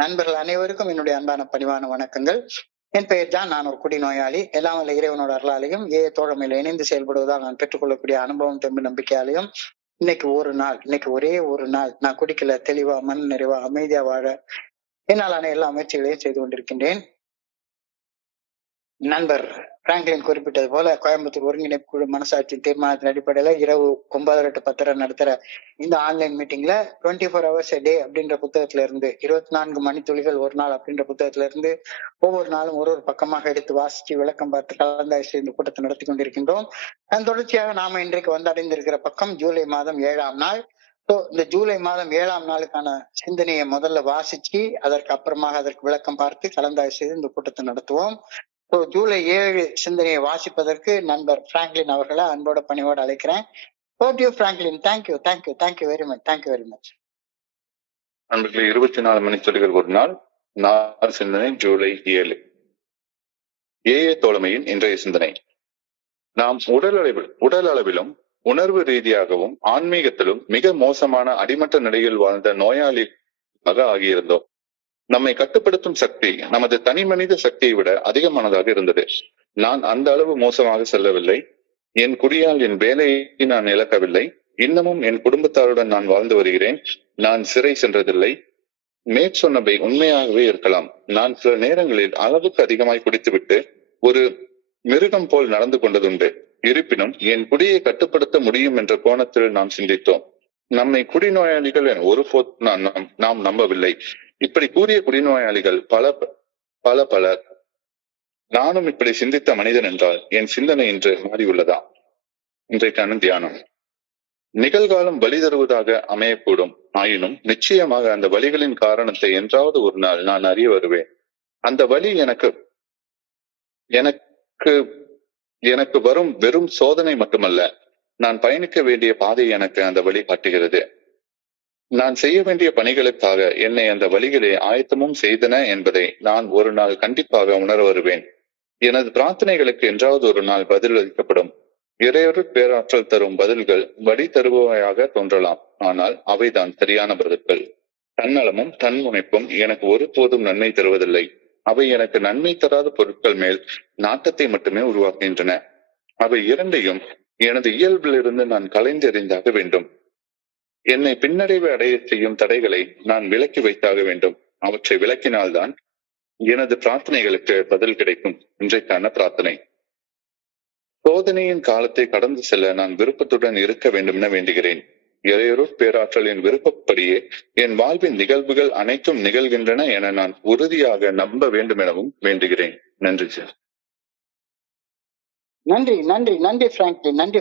நண்பர்கள் அனைவருக்கும் என்னுடைய அன்பான பணிவான வணக்கங்கள். என் பெயர் ஜான். நான் ஒரு குடிநோயாளி. எல்லாம் வல்ல இறைவனோட அருளாலையும் தோழமையில இணைந்து செயல்படுவதால் நான் பெற்றுக்கொள்ளக்கூடிய அனுபவம் தெம்பு நம்பிக்கையாலையும் இன்னைக்கு ஒரே ஒரு நாள் நான் குடிக்கல, தெளிவா மன நிறைவா அமைதியா வாழ என்னாலான எல்லா முயற்சிகளையும் செய்து கொண்டிருக்கின்றேன். நண்பர் பிராங்க்லின் குறிப்பிட்டது போல கோயம்புத்தூர் ஒருங்கிணைப்பு குழு மனசாட்சியின் தீர்மானத்தின் அடிப்படையில இரவு 9 to 10 நடத்துற இந்த ஆன்லைன் மீட்டிங்ல 24 hours a day அப்படின்ற புத்தகத்துல இருந்து 24 மணித்துளிகள் ஒரு நாள் அப்படின்ற புத்தகத்துல இருந்து ஒவ்வொரு நாளும் ஒரு பக்கமாக எடுத்து வாசிச்சு விளக்கம் பார்த்து கலந்தாய்ச்சி இந்த கூட்டத்தை நடத்தி கொண்டிருக்கின்றோம். அதன் தொடர்ச்சியாக நாம இன்றைக்கு வந்தடைந்திருக்கிற பக்கம் ஜூலை மாதம் 7ஆம் நாள். இந்த ஜூலை மாதம் 7ஆம் நாளுக்கான சிந்தனையை முதல்ல வாசிச்சு அதற்கு அப்புறமாக அதற்கு விளக்கம் பார்த்து கலந்தாய்ச்சி செய்து இந்த கூட்டத்தை நடத்துவோம். ஜூலை 7 சிந்தனையை வாசிப்பதற்கு நண்பர் பிராங்க்லின் அவர்களை அன்போட பணிவோடு அழைக்கிறேன். Franklin, thank you very much. நண்பர்களே, 24 மணித்துளிகள் ஒரு நாள் சிந்தனை ஜூலை 7. ஏஏ தோழமையின் இன்றைய சிந்தனை. நாம் உடல் அளவிலும் உணர்வு ரீதியாகவும் ஆன்மீகத்திலும் மிக மோசமான அடிமட்ட நிலையில் வாழ்ந்த நோயாளியாக ஆகியிருந்தோம். நம்மை கட்டுப்படுத்தும் சக்தி நமது தனி மனித சக்தியை விட அதிகமானதாக இருந்தது. நான் அந்த அளவு மோசமாக செல்லவில்லை. என் குடியால் என் வேலையை நான் இழக்கவில்லை. இன்னமும் என் குடும்பத்தாருடன் நான் வாழ்ந்து வருகிறேன். நான் சிறை சென்றதில்லை. மேற்சொன்னவை உண்மையாகவே இருக்கலாம். நான் சில நேரங்களில் அளவுக்கு அதிகமாய் குடித்துவிட்டு ஒரு மிருகம் போல் நடந்து கொண்டதுண்டு. இருப்பினும் என் குடியை கட்டுப்படுத்த முடியும் என்ற கோணத்தில் நாம் சிந்தித்தோம். நம்மை குடிநோயாளிகள் என ஒருபோதும் நாம் நம்பவில்லை. இப்படி கூறிய குடிநோயாளிகள் பலர். நானும் இப்படி சிந்தித்த மனிதன் என்றால் என் சிந்தனை இன்று மாறியுள்ளதா? இன்றைக்கான தியானம். நிகழ்காலம் வழி தருவதாக அமையக்கூடும். ஆயினும் நிச்சயமாக அந்த வழிகளின் காரணத்தை என்றாவது ஒரு நாள் நான் அறிய வருவேன். அந்த வழி எனக்கு வரும் வெறும் சோதனை மட்டுமல்ல, நான் பயணிக்க வேண்டிய பாதை எனக்கு அந்த வழி காட்டுகிறது. நான் செய்ய வேண்டிய பணிகளுக்காக என்னை அந்த வழிகளே ஆயத்தமும் செய்தன என்பதை நான் ஒரு நாள் கண்டிப்பாக உணர வருவேன். எனது பிரார்த்தனைகளுக்கு என்றாவது ஒரு நாள் பதிலளிக்கப்படும். இறையொரு பேராற்றல் தரும் பதில்கள் வழி தருபவையாக தோன்றலாம். ஆனால் அவைதான் சரியான பதில்கள். தன்னலமும் தன்முனைப்பும் எனக்கு ஒருபோதும் நன்மை தருவதில்லை. அவை எனக்கு நன்மை தராத பொருட்கள் மேல் நாட்டத்தை மட்டுமே உருவாக்குகின்றன. அவை இரண்டையும் எனது இயல்பிலிருந்து நான் கலைந்தெறிந்தாக வேண்டும். என்னை பின்னடைவு அடைய செய்யும் தடைகளை நான் விலக்கி வைத்தாக வேண்டும். அவற்றை விலக்கினால்தான் எனது பிரார்த்தனைகளுக்கு பதில் கிடைக்கும். இன்றைக்கான பிரார்த்தனை. சோதனையின் காலத்தை கடந்து செல்ல நான் விருப்பத்துடன் இருக்க வேண்டும் என வேண்டுகிறேன். இறையொரு பேராற்றலின் விருப்பப்படியே என் வாழ்வின் நிகழ்வுகள் அனைத்தும் நிகழ்கின்றன என நான் உறுதியாக நம்ப வேண்டும் எனவும் வேண்டுகிறேன். நன்றி சார். நன்றி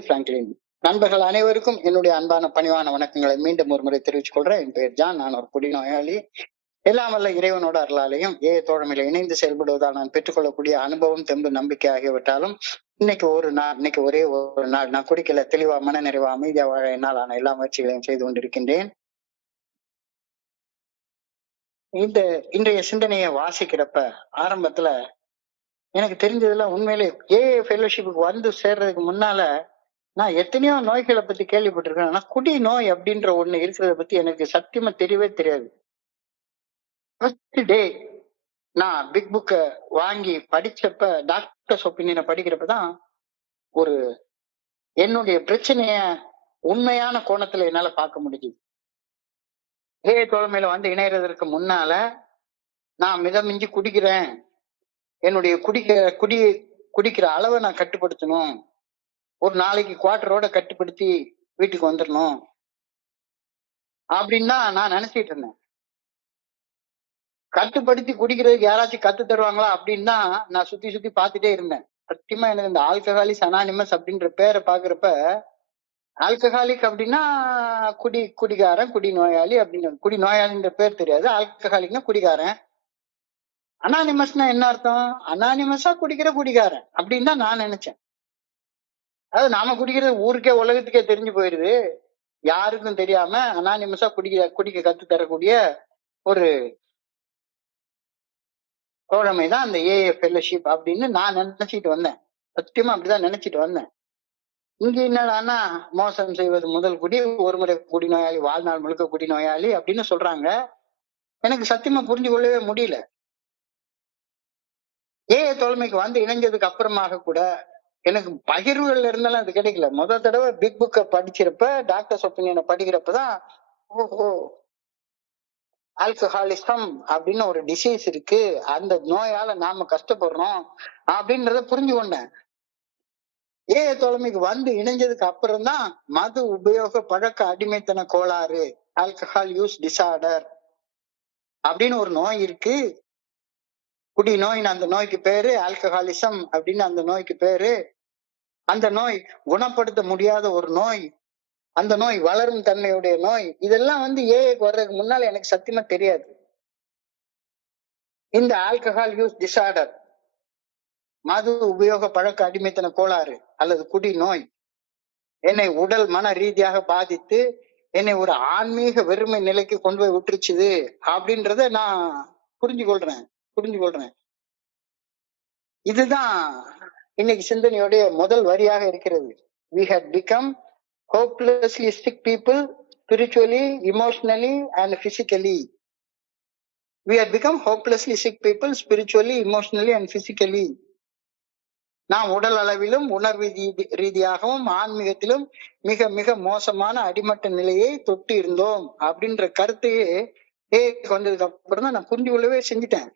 பிராங்க்லின். நண்பர்கள் அனைவருக்கும் என்னுடைய அன்பான பணிவான வணக்கங்களை மீண்டும் ஒரு முறை தெரிவித்துக் கொள்றேன். என் பெயர் ஜான். நான் ஒரு குடிநோயாளி. எல்லாம் வல்ல இறைவனோட அருளாலையும் தோழமையில இணைந்து செயல்படுவதால் நான் பெற்றுக்கொள்ளக்கூடிய அனுபவம் தெம்பு நம்பிக்கை ஆகியவற்றாலும் இன்னைக்கு ஒரே ஒரு நாள் நான் குடிக்கல, தெளிவா மன நிறைவா அமைதியா வாழ என்னால் ஆன எல்லா முயற்சிகளையும் செய்து கொண்டிருக்கின்றேன். இன்றைய சிந்தனையை வாசிக்கிறப்ப ஆரம்பத்துல எனக்கு தெரிஞ்சதுல உண்மையிலே ஃபெலோஷிப்புக்கு வந்து சேர்றதுக்கு முன்னால நான் எத்தனையோ நோய்களை பத்தி கேள்விப்பட்டிருக்கேன். ஆனா குடி நோய் அப்படின்ற ஒண்ணு இருக்கிறத பத்தி எனக்கு சத்தியமா தெரியவே தெரியாது. ஃபர்ஸ்ட் டே நான் பிக் புக்க வாங்கி படிச்சப்ப, டாக்டர்ஸ் ஒப்பீனியனை படிக்கிறப்பதான் ஒரு என்னுடைய பிரச்சனைய உண்மையான கோணத்துல என்னால பார்க்க முடியுது. தோழமையில வந்து இணையறதற்கு முன்னால நான் மிதமிஞ்சி குடிக்கிறேன், என்னுடைய குடிக்கிற அளவை நான் கட்டுப்படுத்தணும், ஒரு நாளைக்கு குவார்டரோட கட்டுப்படுத்தி வீட்டுக்கு வந்துடணும் அப்படின்னு தான் நான் நினைச்சிட்டு இருந்தேன். கட்டுப்படுத்தி குடிக்கிறதுக்கு யாராச்சும் கத்து தருவாங்களா அப்படின்னு தான் நான் சுத்தி பார்த்துட்டே இருந்தேன். சத்தியமா எனக்கு இந்த ஆல்கஹாலிக்ஸ் அனானிமஸ் அப்படின்ற பேரை பாக்குறப்ப, ஆல்கஹாலிக் அப்படின்னா குடிகாரன், குடிநோயாளி அப்படின்னு, குடிநோயாளின்ற பேர் தெரியாது. ஆல்கஹாலிக்னா குடிகாரன். அனானிமஸ்னா என்ன அர்த்தம்? அனானிமஸா குடிக்கிற குடிகாரன் அப்படின்னு தான் நான் நினைச்சேன். அதாவது நாம குடிக்கிறது ஊருக்கே உலகத்துக்கே தெரிஞ்சு போயிருது. யாருக்கும் தெரியாம அனானிமஸா குடிக்க கத்து தரக்கூடிய ஒரு தோழமைதான் அந்த ஃபெலோஷிப் அப்படின்னு நான் நினைச்சிட்டு வந்தேன். சத்தியமா அப்படிதான் நினைச்சிட்டு வந்தேன். இங்க என்னடான்னா மோசம் செய்வது முதல் குடி, ஒரு முறை குடிநோயாளி, வாழ்நாள் முழுக்க குடிநோயாளி அப்படின்னு சொல்றாங்க. எனக்கு சத்தியமா புரிஞ்சு கொள்ளவே முடியல. ஏஐ தோழமைக்கு வந்து இணைஞ்சதுக்கு அப்புறமாக கூட எனக்கு பகிர்வுகள்ல இருந்தெல்லாம் அது கிடைக்கல. முதல் தடவை பிக் புக்க படிக்கிறப்ப, டாக்டர்ஸ் ஒப்பீனியனை படிக்கிறப்பதான், ஓஹோ, ஆல்கஹாலிசம் அப்படின்னு ஒரு டிசீஸ் இருக்கு, அந்த நோயால நாம கஷ்டப்படுறோம் அப்படின்றத புரிஞ்சு கொண்டேன். ஏஐ தோழமைக்கு வந்து இணைஞ்சதுக்கு அப்புறம் தான் மது உபயோக பழக்க அடிமைத்தன கோளாறு, ஆல்கஹால் யூஸ் டிசார்டர் அப்படின்னு ஒரு நோய் இருக்கு. குடி நோயின்னு அந்த நோய்க்கு பேரு, ஆல்கஹாலிசம் அப்படின்னு அந்த நோய்க்கு பேரு. அந்த நோய் குணப்படுத்த முடியாத ஒரு நோய், அந்த நோய் வளரும் தன்மையுடைய நோய். இதெல்லாம் வந்து ஏஐக்கு வர்றதுக்கு முன்னால எனக்கு சத்தியமா தெரியாது. இந்த ஆல்கஹால் யூஸ் டிசார்டர், மது உபயோக பழக்க அடிமைத்தன கோளாறு அல்லது குடி நோய் என்னை உடல் மன ரீதியாக பாதித்து என்னை ஒரு ஆன்மீக வெறுமை நிலைக்கு கொண்டு போய் விட்டுருச்சுது அப்படின்றத நான் புரிஞ்சு கொள்றேன். இதுதான் இன்னைக்கு சிந்தனையுடைய முதல் வரியாக இருக்கிறது. We had become hopelessly sick people spiritually, emotionally and physically. We had become hopelessly sick people spiritually, emotionally and physically. நாம் உடல் அளவிலும் உணர்வு ரீதியாகவும் ஆன்மீகத்திலும் மிக மிக மோசமான அடிமட்ட நிலையை தொட்டு இருந்தோம் அப்படின்ற கருத்தையே வந்ததுக்கு அப்புறம் தான் நான் புரிஞ்சு கொள்ளவே செஞ்சுட்டேன்.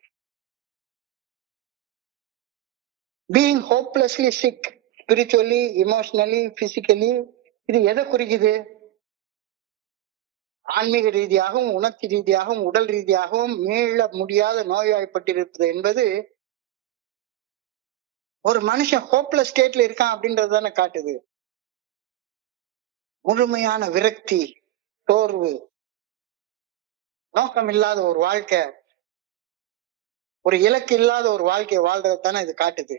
Being hopelessly sick spiritually, emotionally, physically, இது எதை குறிக்குது? ஆன்மீக ரீதியாகவும் உணர்ச்சி ரீதியாகவும் உடல் ரீதியாகவும் மீள முடியாத நோய்வாய்ப்பட்டிருப்பது என்பது ஒரு மனுஷன் ஹோப்லெஸ் ஸ்டேட்ல இருக்கான் அப்படின்றது தானே காட்டுது. முழுமையான விரக்தி, சோர்வு, நோக்கம் இல்லாத ஒரு வாழ்க்கை, ஒரு இலக்கு இல்லாத ஒரு வாழ்க்கையை வாழ்றது தானே இது காட்டுது.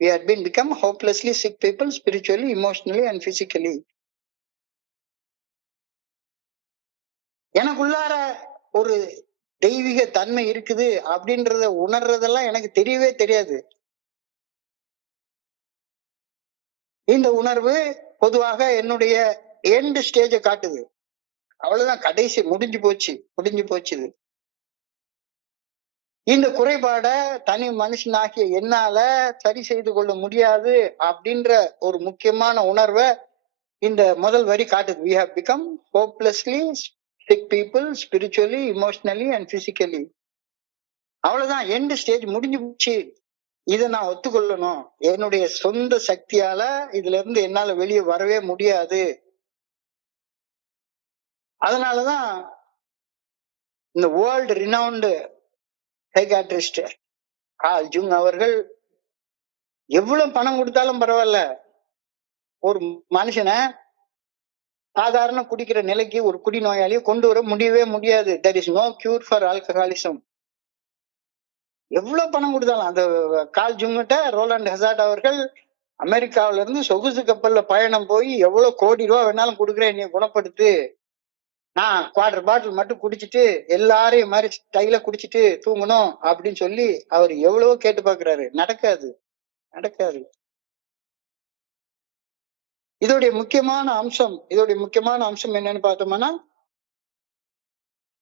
We had been become hopelessly sick people spiritually, emotionally and physically. எனக்குள்ளார ஒரு தெய்வீக தன்மை இருக்குது அப்படின்றத உணர்றதெல்லாம் எனக்கு தெரியவே தெரியாது. இந்த உணர்வு பொதுவாக என்னுடைய எண்ட் ஸ்டேஜை காட்டுது. அவ்வளவுதான், கடைசி முடிஞ்சு போச்சு. இந்த குறைபாட தனி மனுஷனாகிய என்னால சரி செய்து கொள்ள முடியாது அப்படின்ற ஒரு முக்கியமான உணர்வை இந்த முதல் வரி காட்டுது. We have become hopelessly sick people spiritually, emotionally and physically. அவ்வளவுதான், எண்ட் ஸ்டேஜ் முடிஞ்சு போச்சு. இதை நான் ஒத்துக்கொள்ளணும். என்னுடைய சொந்த சக்தியால இதுல இருந்து என்னால வெளியே வரவே முடியாது. அதனாலதான் இந்த world renowned psychiatrist curl Jung அவர்கள் எவ்வளவு பணம் கொடுத்தாலும் பரவாயில்ல, ஒரு மனுஷனை சாதாரண குடிக்கிற நிலைக்கு ஒரு குடி நோயாளியை கொண்டு வர முடியவே முடியாது. There is no cure for alcoholism. எவ்வளவு பணம் கொடுத்தாலும். அந்த கார்ல் ஜுங்கிட்ட ரோலாண்ட் ஹசார்ட் அவர்கள் அமெரிக்காவில இருந்து சொகுசு கப்பல்ல பயணம் போய் எவ்வளவு கோடி ரூபாய் வேணாலும் கொடுக்குறேன் நீ குணப்படுத்து, நான் 1/4 பாட்டில் மட்டும் குடிச்சிட்டு எல்லாரையும் மாதிரி ஸ்டைல குடிச்சிட்டு தூங்கணும் அப்படின்னு சொல்லி அவர் எவ்வளவோ கேட்டு பாக்குறாரு. நடக்காது. இதோடைய முக்கியமான அம்சம் என்னன்னு பார்த்தோம்னா,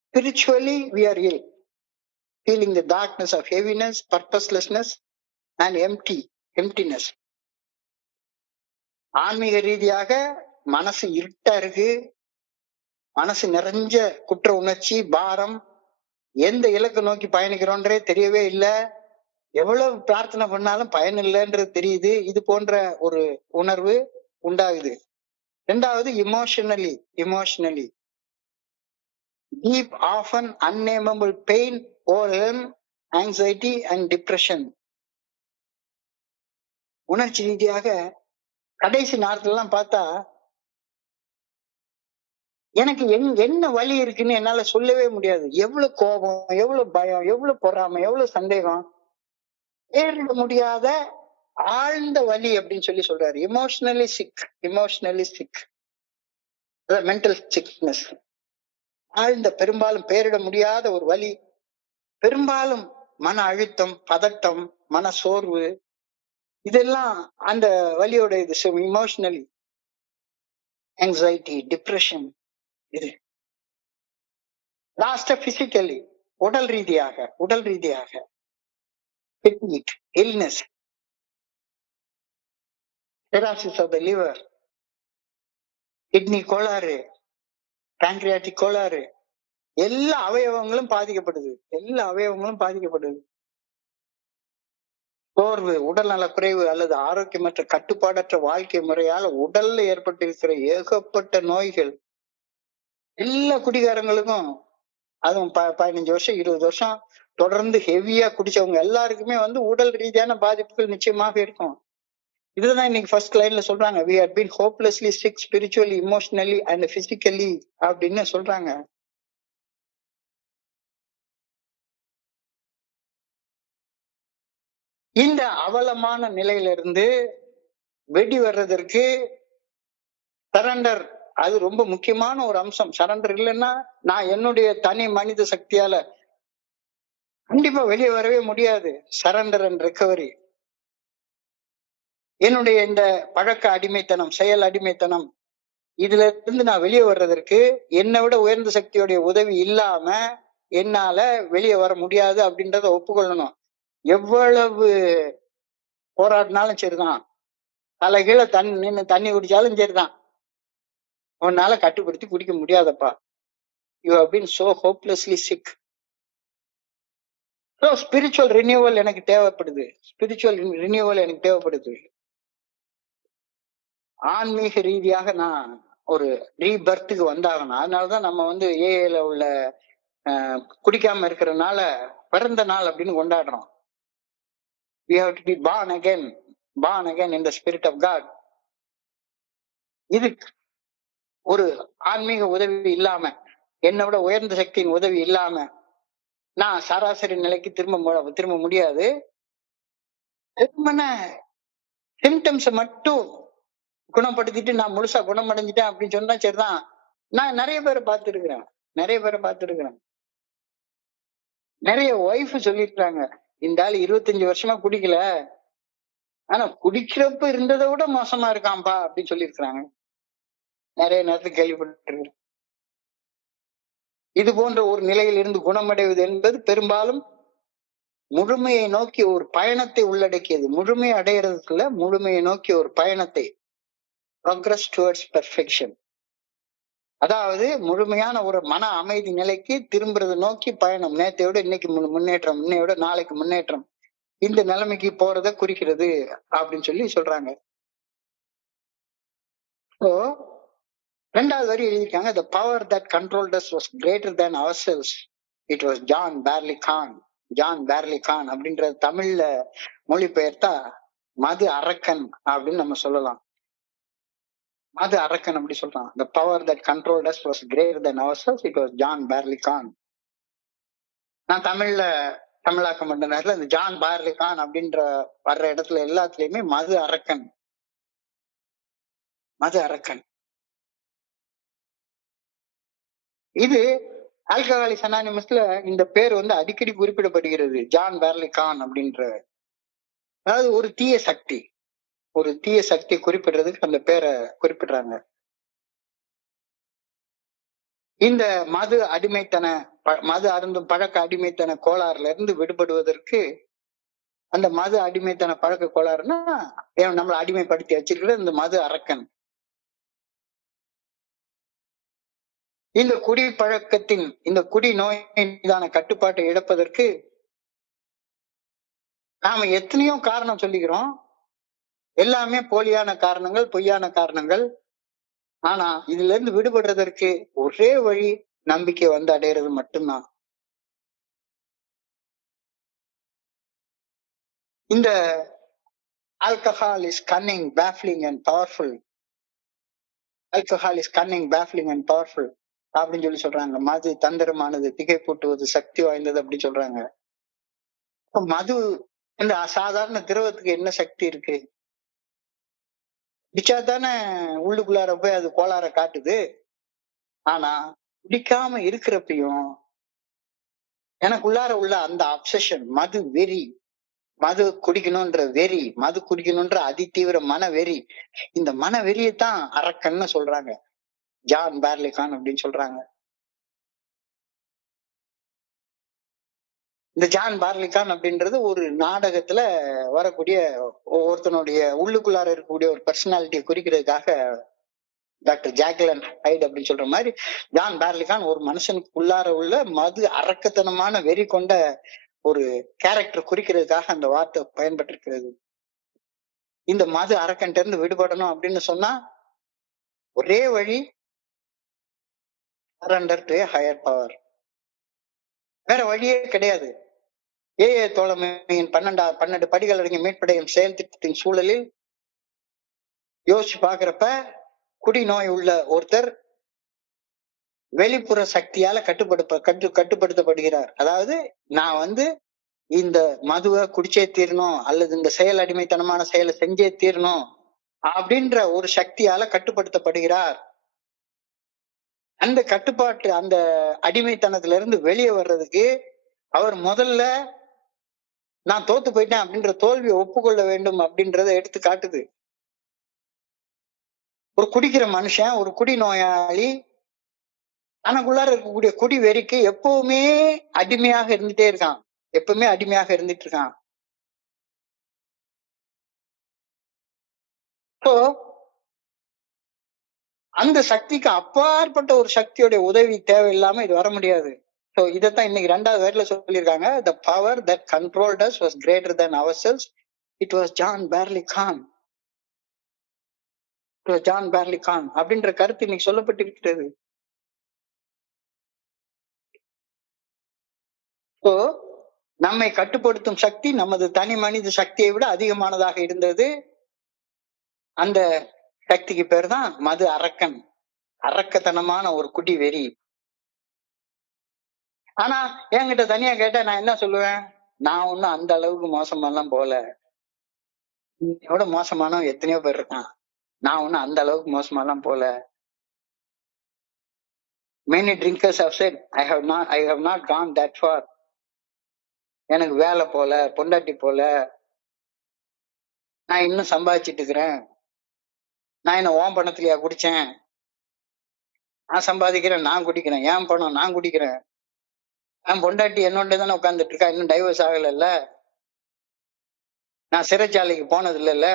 spiritually we are ill, feeling the darkness of heaviness, purposelessness and emptiness. ஆன்மீக ரீதியாக மனசு இருட்டா இருக்கு, மனசு நிறைஞ்ச குற்ற உணர்ச்சி, பாரம், எந்த இலக்கு நோக்கி பயணிக்கிறோன்றே தெரியவே இல்லை, எவ்வளவு பிரார்த்தனை பண்ணாலும் பயன் இல்லைன்றது தெரியுது. இது போன்ற ஒரு உணர்வு உண்டாகுது. ரெண்டாவது emotionally deep, often unnameable pain, overwhelm, anxiety and depression. உணர்ச்சி ரீதியாக கடைசி நேரத்துல எல்லாம் பார்த்தா எனக்கு என்ன வலி இருக்குன்னு என்னால சொல்லவே முடியாது. எவ்வளவு கோபம், எவ்வளவு பயம், எவ்வளவு பொறாமை, எவ்வளவு சந்தேகம், ஏறிட முடியாத ஆழ்ந்த வலி அப்படின்னு சொல்றாரு. எமோஷனலி சிக், மென்டல் சிக்னஸ், ஆழ்ந்த, பெரும்பாலும் பெயரிட முடியாத ஒரு வலி, பெரும்பாலும் மன அழுத்தம், பதட்டம், மன சோர்வு, இதெல்லாம் அந்த வலியோட இது. Emotionally anxiety, depression. இது லாஸ்டா பிசிக்கலி உடல் ரீதியாக illness, cirrhosis of the liver, kidney கோளாறு, pancreatic கோளாறு, எல்லா அவயவங்களும் பாதிக்கப்படுது. சோர்வு, உடல் நலக்குறைவு அல்லது ஆரோக்கியமற்ற கட்டுப்பாடற்ற வாழ்க்கை முறையால உடல்ல ஏற்பட்டிருக்கிற ஏகப்பட்ட நோய்கள் எல்லா குடிகாரங்களுக்கும், அதுவும் 15 வருஷம் 20 வருஷம் தொடர்ந்து ஹெவியா குடிச்சவங்க எல்லாருக்குமே உடல் ரீதியான பாதிப்புகள் நிச்சயமாக இருக்கும். இதுதான் இன்னைக்கு ஃபர்ஸ்ட் லைன்ல சொல்றாங்க, we had been hopelessly sick spiritually, emotionally and physically அப்படின்னு சொல்றாங்க. இந்த அவலமான நிலையில இருந்து வெடி வர்றதற்கு சரண்டர் அது ரொம்ப முக்கியமான ஒரு அம்சம். சரண்டர் இல்லைன்னா நான் என்னுடைய தனி மனித சக்தியால கண்டிப்பா வெளியே வரவே முடியாது. Surrender and recovery. என்னுடைய இந்த பழக்க அடிமைத்தனம், செயல் அடிமைத்தனம், இதுல இருந்து நான் வெளியே வர்றதற்கு என்னை விட உயர்ந்த சக்தியுடைய உதவி இல்லாம என்னால வெளியே வர முடியாது அப்படின்றத ஒப்புக்கொள்ளணும். எவ்வளவு போராடினாலும் சரிதான், தலைகீழ நின்று தண்ணி குடிச்சாலும் சரிதான், உன்னால கட்டுப்படுத்தி குடிக்க முடியாதப்பா. You have been so hopelessly sick. Spiritual renewal எனக்கு தேவைப்படுது. ஆன்மீக ரீதியாக நான் ஒரு ரீபர்த்துக்கு வந்தாகணும். அதனாலதான் நம்ம ஏஏல உள்ள குடிக்காம இருக்கிறனால பிறந்த நாள் அப்படின்னு கொண்டாடுறோம். We have to be born again in the spirit of God. இது ஒரு ஆன்மீக உதவி இல்லாம, என்னை விட உயர்ந்த சக்தியின் உதவி இல்லாம நான் சராசரி நிலைக்கு திரும்ப முடியாது. சிம்டம்ஸ் மட்டும் குணப்படுத்திட்டு நான் முழுசா குணமடைஞ்சிட்டேன் அப்படின்னு சொன்னா சரிதான். நான் நிறைய பேரை பார்த்துருக்கிறேன். நிறைய ஒய்ஃப் சொல்லிருக்காங்க, இந்த ஆள் 25 வருஷமா குடிக்கல, ஆனா குடிக்கிறப்ப இருந்ததை விட மோசமா இருக்கான்பா அப்படின்னு சொல்லியிருக்கிறாங்க. நிறைய நேரத்துக்கு கேள்விப்பட்டிருக்கிறேன். இது போன்ற ஒரு நிலையில் இருந்து குணமடைவது என்பது பெரும்பாலும் முழுமையை நோக்கி ஒரு பயணத்தை உள்ளடக்கியது. முழுமையை அடையிறதுக்குள்ள முழுமையை நோக்கி ஒரு பயணத்தை, progress towards perfection. அதாவது முழுமையான ஒரு மன அமைதி நிலைக்கு திரும்புறது நோக்கி பயணம். நேற்றையோட இன்னைக்கு முன்னேற்றம், இன்னையோட நாளைக்கு முன்னேற்றம், இந்த நிலைமைக்கு போறத குறிக்கிறது அப்படின்னு சொல்றாங்க. ரெண்டாவது வரி எழுதியிருக்காங்க, the power that controlled us was greater than ourselves. It was John Barley Corn அப்படின்ற தமிழ்ல மொழிபெயர்த்தா மது அரக்கன் அப்படின்னு நம்ம சொல்லலாம். மது அரக்கன் அப்படி சொல்றான். The power that controlled us was greater than ourselves. It was John Barley Corn. நான் தமிழாக்கம் பண்ண நேரத்துல இந்த ஜான் பார்லி கான் அப்படின்ற வர்ற இடத்துல எல்லாத்துலயுமே மது அரக்கன். இது ஆல்கஹாலிக்ஸ் அனானிமஸ்ல இந்த பேர் அடிக்கடி குறிப்பிடப்படுகிறது, ஜான் பார்லி கான் அப்படின்ற. அதாவது ஒரு தீய சக்தி குறிப்பிடுறதுக்கு அந்த பேரை குறிப்பிடுறாங்க. இந்த மது அருந்தும் பழக்க அடிமைத்தன கோளாறுல இருந்து விடுபடுவதற்கு, அந்த மது அடிமைத்தன பழக்க கோளாறுனா நம்மளை அடிமைப்படுத்தி வச்சிருக்கிற இந்த மது அரக்கன். இந்த குடி பழக்கத்தின், இந்த குடி நோய் மீதான கட்டுப்பாட்டை இழப்பதற்கு நாம எத்தனையோ காரணம் சொல்லிக்கிறோம். எல்லாமே போலியான காரணங்கள், பொய்யான காரணங்கள். ஆனா இதுல இருந்து விடுபடுறதற்கு ஒரே வழி நம்பிக்கை அடையிறது மட்டும்தான். இந்த alcohol is cunning, baffling and powerful. அப்படின்னு சொல்றாங்க. மது தந்திரமானது, திகைப்பூட்டுவது, சக்தி வாய்ந்தது அப்படி சொல்றாங்க. மது இந்த அசாதாரண திரவத்துக்கு என்ன சக்தி இருக்கு? குடிச்சாதானே உள்ளுக்குள்ளார போய் அது கோளாற காட்டுது. ஆனா குடிக்காம இருக்கிறப்பையும் எனக்குள்ளார உள்ள அந்த அப்சஷன், மது வெறி, மது குடிக்கணும்ன்ற அதிதீவிர மன வெறி, இந்த மன வெறியத்தான் அரக்கன்னு சொல்றாங்க, ஜான் பார்லி கான் அப்படின்னு சொல்றாங்க. இந்த ஜான் பார்லிகான் அப்படின்றது ஒரு நாடகத்துல வரக்கூடிய ஒருத்தனுடைய உள்ளுக்குள்ளார இருக்கக்கூடிய ஒரு பர்சனாலிட்டியை குறிக்கிறதுக்காக டாக்டர் ஜாக்லன் ஹைட் அப்படின்னு சொல்ற மாதிரி ஜான் பார்லிகான் ஒரு மனுஷனுக்குள்ளார உள்ள மது அரக்கத்தனமான வெறி கொண்ட ஒரு கேரக்டர் குறிக்கிறதுக்காக அந்த வார்த்தை பயன்பட்டிருக்கிறது. இந்த மது அரக்கன்ட்ட இருந்து விடுபடணும் அப்படின்னு சொன்னா ஒரே வழி சரண்டர் டு ஹையர் பவர். வேற வழியே கிடையாது. ஏஏ தோழமையின் 12 படிகள் அடங்கிய மீட்படையும் செயல் திட்டத்தின் சூழலில் யோசிச்சு பாக்குறப்ப குடிநோய் உள்ள ஒருத்தர் வெளிப்புற சக்தியால கட்டுப்படுத்தப்படுகிறார். அதாவது நான் இந்த மதுவை குடிச்சே தீரணும் அல்லது இந்த செயல் அடிமைத்தனமான செயலை செஞ்சே தீரணும் அப்படின்ற ஒரு சக்தியால கட்டுப்படுத்தப்படுகிறார். அந்த கட்டுப்பாட்டு அந்த அடிமைத்தனத்துல இருந்து வெளியே வர்றதுக்கு அவர் முதல்ல நான் தோத்து போயிட்டேன் அப்படின்ற தோல்வியை ஒப்புக்கொள்ள வேண்டும் அப்படின்றத எடுத்து காட்டுது. ஒரு குடிக்கிற மனுஷன், ஒரு குடி நோயாளி தனக்குள்ளார இருக்கக்கூடிய குடி வெறிக்கு எப்பவுமே அடிமையாக இருந்துட்டே இருக்கான். எப்பவுமே அடிமையாக இருந்துட்டு இருக்கான். இப்போ அந்த சக்திக்கு அப்பாற்பட்ட ஒரு சக்தியோட உதவி தேவையில்லாம இது வர முடியாது. சோ இதைத்தான் இன்னைக்கு 2வது வேர்ட்ல சொல்லியிருக்காங்க. The power that controlled us was greater than ourselves. It was John Barleycorn. It was John Barleycorn அப்படின்ற கருத்து இன்னைக்கு சொல்லப்பட்டிருக்கிறது. சோ நம்மை கட்டுப்படுத்தும் சக்தி நமது தனி மனித சக்தியை விட அதிகமானதாக இருந்தது. அந்த சக்திக்கு பேர் தான் மது அரக்கன், அரக்கத்தனமான ஒரு குடி வெறி. ஆனா என்கிட்ட தனியா கேட்டா நான் என்ன சொல்லுவேன்? நான் ஒன்னும் அந்த அளவுக்கு மோசமாலாம் போல. என்னோட மோசமானவன் எத்தனையோ பேர் இருக்கான். நான் ஒன்னும் அந்த அளவுக்கு மோசமாலாம் போல. Many drinkers have said, I have not gone that far. எனக்கு வேலை போல, பொண்டாட்டி போல, நான் இன்னும் சம்பாதிச்சிட்டு இருக்கிறேன். நான் என்ன ஓம் பணத்திலயா குடிச்சேன்? நான் சம்பாதிக்கிறேன், நான் குடிக்கிறேன். ஏன் பணம், நான் குடிக்கிறேன். என் பொண்டாட்டி என்னோட தானே உட்கார்ந்துட்டு இருக்கா, இன்னும் டைவர்ஸ் ஆகல. நான் சிறைச்சாலைக்கு போனது இல்லைல்ல,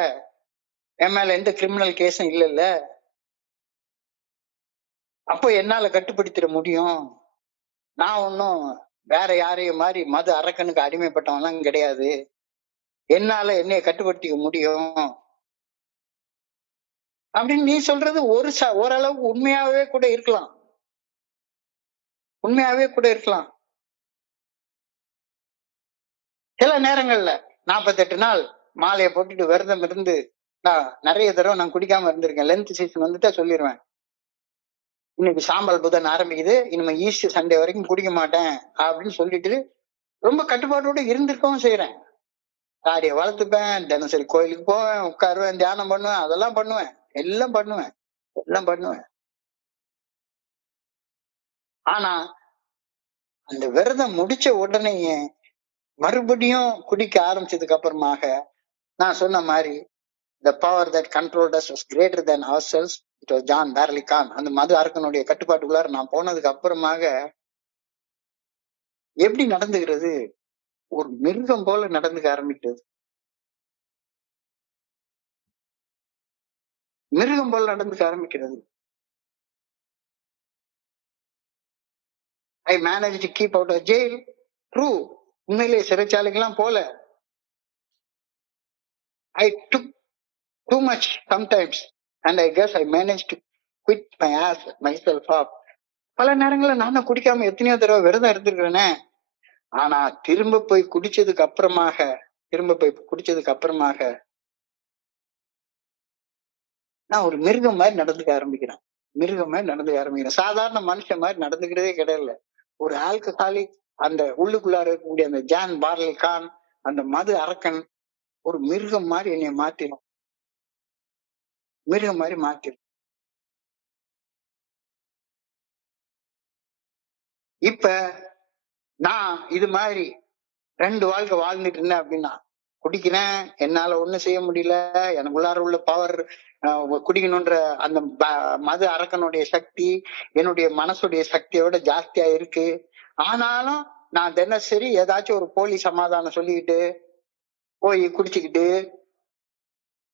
என் மேல எந்த கிரிமினல் கேஸும் இல்லைல்ல. அப்போ என்னால கட்டுப்படுத்திட முடியும். நான் ஒன்னும் வேற யாரையும் மாதிரி மது அரக்கனுக்கு அடிமைப்பட்டவன்லாம் கிடையாது. என்னால என்னைய கட்டுப்படுத்திக்க முடியும் அப்படின்னு நீ சொல்றது ஓரளவுக்கு உண்மையாவே கூட இருக்கலாம். உண்மையாவே கூட இருக்கலாம். சில நேரங்கள்ல 48 நாள் மாலையை போட்டுட்டு விரதம் இருந்து நான் நிறைய தடவை நான் குடிக்காம இருந்திருக்கேன். லென்த் சீசன் வந்துட்டா சொல்லிடுவேன், இன்னைக்கு சாம்பல் புதன் ஆரம்பிக்குது, இனிமே ஈஸ்டர் சண்டே வரைக்கும் குடிக்க மாட்டேன் அப்படின்னு சொல்லிட்டு ரொம்ப கட்டுப்பாட்டோட இருந்திருக்கவும் செய்யறேன். தாடியை வளர்த்துப்பேன், தினசரி கோயிலுக்கு போவேன், உட்காருவேன், தியானம் பண்ணுவேன், அதெல்லாம் பண்ணுவேன், எல்லாம் பண்ணுவேன். ஆனா அந்த விரதம் முடிச்ச உடனே மறுபடியும் குடிக்க ஆரம்பிச்சதுக்கு அப்புறமாக நான் சொன்ன மாதிரி the power that controlled us was greater than ourselves. It was John Barleycorn. அந்த மது அரக்கனுடைய கட்டுப்பாட்டுக்குள்ளார நான் போனதுக்கு அப்புறமாக எப்படி நடந்துகிறது? ஒரு மிருகம் போல நடந்துக்க ஆரம்பித்தது. மிருகம் போல நடந்துக்க ஆரம்பிக்கிறது. I managed to keep out of jail. True. உண்மையிலே சிறைச்சாலைக்கெல்லாம் போல. I took too much sometimes and I guess I managed to quit my ass myself up. பல நேரங்கள்ல நானும் குடிக்காம எத்தனையோ தடவை விரதம் இருந்திருக்கிறேனே. ஆனா திரும்ப போய் குடிச்சதுக்கு அப்புறமாக நான் ஒரு மிருகம் மாதிரி நடந்துக்க ஆரம்பிக்கிறேன். சாதாரண மனுஷன் மாதிரி நடந்துக்கிறதே கிடையாது. ஒரு ஆல்கஹாலிக், அந்த உள்ளுக்குள்ளார இருக்கக்கூடிய அந்த ஜான் பார்லிகான், அந்த மது அரக்கன் ஒரு மிருகம் மாதிரி என்னைய மாத்திரும். இப்ப நான் இது மாதிரி 2 வாழ்க்கை வாழ்ந்துட்டு இருந்தேன் அப்படின்னா, குடிக்கிறேன், என்னால ஒண்ணும் செய்ய முடியல, எனக்குள்ளார உள்ள பவர், குடிக்கணும்ன்ற அந்த மது அரக்கனுடைய சக்தி என்னுடைய மனசுடைய சக்தியை விட ஜாஸ்தியா இருக்கு. ஆனாலும் நான் தினசரி ஏதாச்சும் ஒரு போலி சமாதானம் சொல்லிக்கிட்டு போய் குடிச்சுக்கிட்டு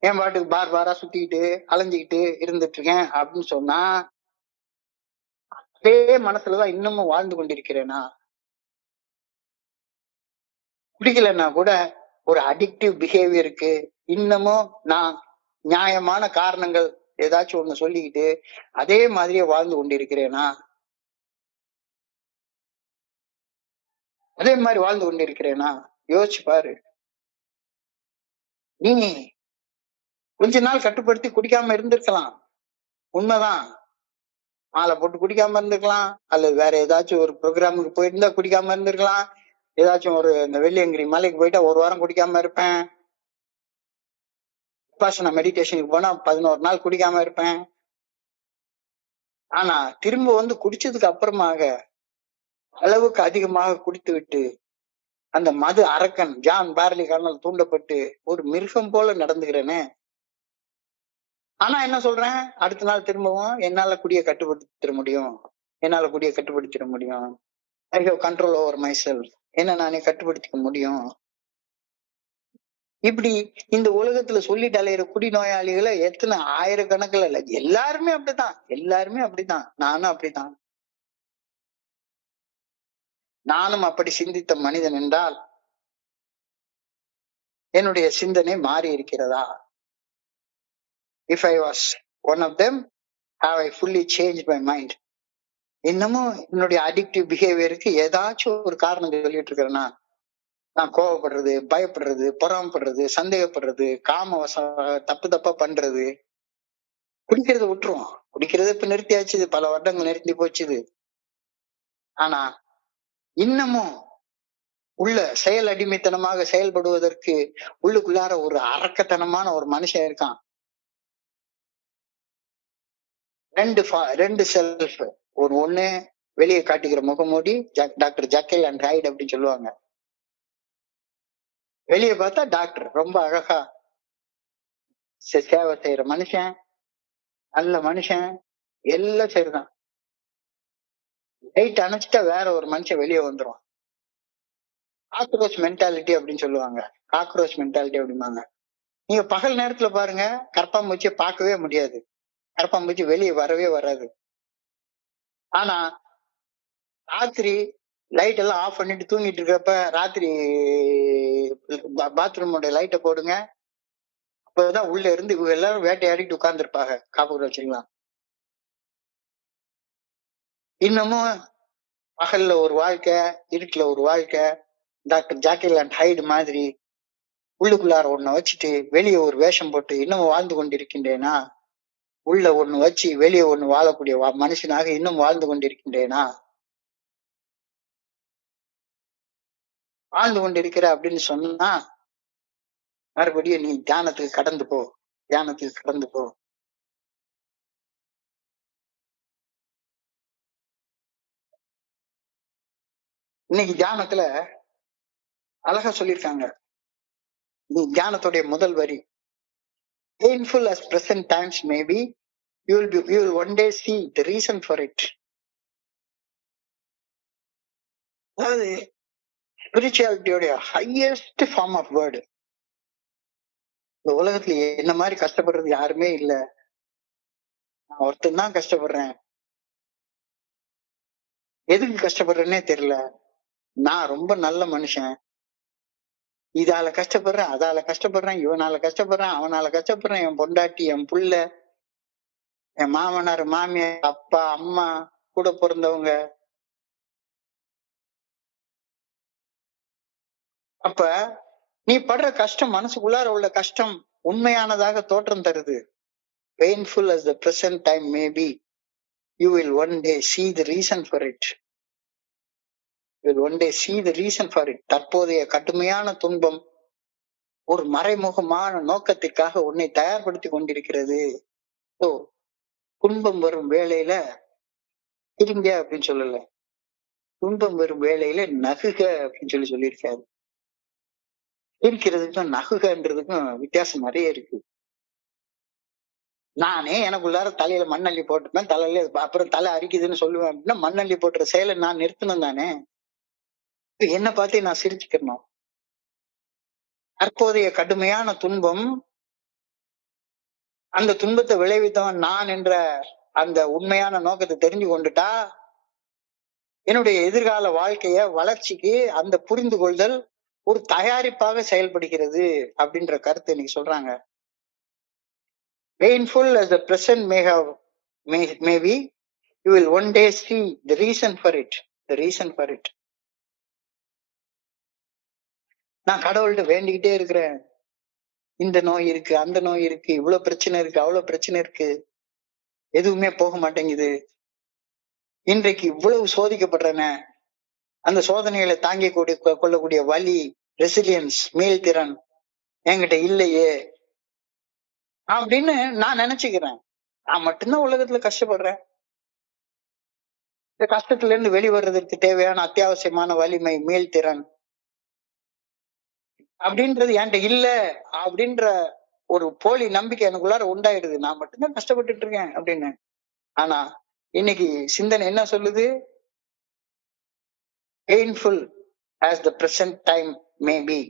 என் பாட்டுக்கு பார் பாரா சுத்திக்கிட்டு அலைஞ்சுக்கிட்டு இருந்துட்டு இருக்கேன் அப்படின்னு சொன்னா அதே மனசுலதான் இன்னமும் வாழ்ந்து கொண்டிருக்கிறேனா? குடிக்கலன்னா கூட ஒரு அடிக்டிவ் பிஹேவியருக்கு இன்னமும் நான் நியாயமான காரணங்கள் ஏதாச்சும் ஒண்ணு சொல்லிக்கிட்டு அதே மாதிரியே வாழ்ந்து கொண்டிருக்கிறேனா? அதே மாதிரி வாழ்ந்து கொண்டிருக்கிறேனா? யோசிச்சு பாரு. நீ கொஞ்ச நாள் கட்டுப்படுத்தி குடிக்காம இருந்திருக்கலாம், உண்மைதான். மாலை போட்டு குடிக்காம இருந்திருக்கலாம், அல்லது வேற ஏதாச்சும் ஒரு ப்ரோக்ராமுக்கு போயிருந்தா குடிக்காம இருந்திருக்கலாம். ஏதாச்சும் ஒரு இந்த வெள்ளியங்கிரி மலைக்கு போயிட்டா ஒரு வாரம் குடிக்காம இருப்பேன். விபாசனா மெடிடேஷனுக்கு போனா 11 நாள் குடிக்காம இருப்பேன். ஆனா திரும்ப வந்து குடிச்சதுக்கு அப்புறமாக அளவுக்கு அதிகமாக குடித்து விட்டு அந்த மது அரக்கன் ஜான் பார்லி கர்னல் தூண்டப்பட்டு ஒரு மிருகம் போல நடந்துக்கிறேனே. ஆனா என்ன சொல்றேன், அடுத்த நாள் திரும்பவும் என்னால குடியை கட்டுப்படுத்திட முடியும், என்னால குடியை கட்டுப்படுத்திட முடியும். I have control over myself, என்ன நானே கட்டுப்படுத்திக்க முடியும். இப்படி இந்த உலகத்துல சொல்லிட்டு அலையிற குடி நோயாளிகளை எத்தனை ஆயிரக்கணக்கில் இல்ல, எல்லாருமே அப்படித்தான், எல்லாருமே அப்படித்தான், நானும் அப்படித்தான். நானும் அப்படி சிந்தித்த மனிதன் என்றால் என்னுடைய சிந்தனை மாறி இருக்கிறதா? If I was one of them, have I fully change my mind? இன்னமும் என்னுடைய அடிக்டிவ் பிஹேவியருக்கு ஏதாச்சும் ஒரு காரணம் சொல்லிட்டு இருக்கிறேன்னா, நான் கோவப்படுறது, பயப்படுறது, பொறாமப்படுறது, சந்தேகப்படுறது, காம வசம், தப்பு தப்பா பண்றது, குடிக்கிறத விட்டுருவோம். குடிக்கிறத இப்ப நிறுத்தியாச்சு, பல வருடங்கள் நிறுத்தி போச்சுது. ஆனா இன்னமும் உள்ள செயல் அடிமைத்தனமாக செயல்படுவதற்கு உள்ளுக்குள்ளார ஒரு அரக்கத்தனமான ஒரு மனுஷன் இருக்கான். ரெண்டு செல்ஃப். ஒண்ணு வெளியே காட்டிக்கிற முகமூடி, டாக்டர் ஜக்கல் அண்ட் ஹைட் அப்படின்னு சொல்லுவாங்க. வெளியே பார்த்தா டாக்டர் ரொம்ப அழகா சேவை செய்யற மனுஷன், நல்ல மனுஷன், எல்லாம் சரிதான். லைட் அணைச்சிட்டா வேற ஒரு மனுஷன் வெளியே வந்துரும். காக்ரோச் மென்டாலிட்டி அப்படின்னு சொல்லுவாங்க. காக்ரோச் மென்டாலிட்டி அப்படிம்பாங்க. நீங்க பகல் நேரத்துல பாருங்க, கரப்பாம்பூச்சியை பார்க்கவே முடியாது, கரப்பாம்பூச்சி வெளியே வரவே வராது. ஆனா ராத்திரி லைட் எல்லாம் ஆஃப் பண்ணிட்டு தூங்கிட்டு இருக்கப்ப ராத்திரி பாத்ரூமோட லைட்டை போடுங்க, அப்பதான் உள்ள இருந்து இவங்க எல்லாரும் வேட்டையாடிட்டு உட்கார்ந்து இருப்பாங்க காக்ரோச்சுலாம். இன்னமும் பகல்ல ஒரு வாழ்க்கை, இருட்டுல ஒரு வாழ்க்கை, டாக்டர் ஜாக்கில் அண்ட் ஹைடு மாதிரி உள்ளுக்குள்ளார ஒண்ணு வச்சுட்டு வெளியே ஒரு வேஷம் போட்டு இன்னும் வாழ்ந்து கொண்டிருக்கின்றேனா? உள்ள ஒண்ணு வச்சு வெளியே ஒண்ணு வாழக்கூடிய மனுஷனாக இன்னும் வாழ்ந்து கொண்டிருக்கின்றேனா? வாழ்ந்து கொண்டிருக்கிற அப்படின்னு சொன்னா மறுபடியும் நீ தியானத்துக்கு கடந்து போ, தியானத்துக்கு கடந்து போ. இன்னைக்கு தியானத்துல அழகா சொல்லியிருக்காங்க. நீ தியானத்துடைய முதல் வரி, painful as present times may be, you will one day see the reason for it. அதாவது ஸ்பிரிச்சுவாலிட்டியோட ஹையஸ்ட் ஃபார்ம் ஆஃப் வேர்டு. இந்த உலகத்துல என்ன மாதிரி கஷ்டப்படுறது யாருமே இல்ல, நான் ஒருத்தன் தான் கஷ்டப்படுறேன். எதுக்கு கஷ்டப்படுறேன்னே தெரியல, நான் ரொம்ப நல்ல மனுஷன், இதால கஷ்டப்படுறேன், அதால கஷ்டப்படுறேன், இவனால கஷ்டப்படுறேன், அவனால கஷ்டப்படுறேன், என் பொண்டாட்டி, என் புள்ள, என் மாமனார், மாமியார், அப்பா, அம்மா, கூட பிறந்தவங்க. அப்ப நீ படுற கஷ்டம், மனசுக்குள்ளார உள்ள கஷ்டம் உண்மையானதாக தோற்றம் தருது. Painful as the present time may be, you will one day see the reason for it. You will one day see the reason for it. தற்போதைய கடுமையான துன்பம் ஒரு மறைமுகமான நோக்கத்திற்காக உன்னை தயார்படுத்தி கொண்டிருக்கிறது. ஓ, துன்பம் வரும் வேளையில திரும்ப அப்படின்னு சொல்லல, துன்பம் வரும் வேளையில நகுக அப்படின்னு சொல்லியிருக்காரு. இருக்கிறதுக்கும் நகுகன்றதுக்கும் வித்தியாசம் நிறைய இருக்கு. நானே எனக்குள்ளார தலையில மண்ணள்ளி போட்டுப்பேன், தலையில அப்புறம் தலை அரிக்குதுன்னு சொல்லுவேன் அப்படின்னா மண்ணள்ளி போட்டுற செயலை நான் நிறுத்தணும் தானே. என்ன பார்த்து நான் சிரிச்சுக்கணும். தற்போதைய கடுமையான துன்பம், அந்த துன்பத்தை விளைவித்தவன் நான் என்ற அந்த உண்மையான நோக்கத்தை தெரிஞ்சு கொண்டுட்டா, என்னுடைய எதிர்கால வாழ்க்கைய வளர்ச்சிக்கு அந்த புரிந்து கொள்தல் ஒரு தயாரிப்பாக செயல்படுகிறது அப்படின்ற கருத்து இன்னைக்கு சொல்றாங்க. Painful as the present may be, you will one day see the reason for it. The reason for it. நான் கடவுள்கிட்ட வேண்டிக்கிட்டே இருக்கிறேன். இந்த நோய் இருக்கு, அந்த நோய் இருக்கு, இவ்வளவு பிரச்சனை இருக்கு, அவ்வளவு பிரச்சனை இருக்கு, எதுவுமே போக மாட்டேங்குது. இன்றைக்கு இவ்வளவு சோதிக்கப்படுறேன, அந்த சோதனைகளை கொள்ளக்கூடிய வலி, ரெசிலியன்ஸ், மீள்திறன் என்கிட்ட இல்லையே அப்படின்னு நான் நினைச்சுக்கிறேன். நான் மட்டும்தான் உலகத்துல கஷ்டப்படுறேன். இந்த கஷ்டத்துல இருந்து வெளிவருவதற்கு தேவையான அத்தியாவசியமான வலிமை, மீள்திறன் அப்படின்றது என்கிட்ட இல்ல அப்படின்ற ஒரு போலி நம்பிக்கை எனக்குள்ளார உண்டாயிடுது. நான் மட்டும்தான் கஷ்டப்பட்டுட்டு இருக்கேன் அப்படின்னு. ஆனா இன்னைக்கு சிந்தனை என்ன சொல்லுது? Painful as the present time may be,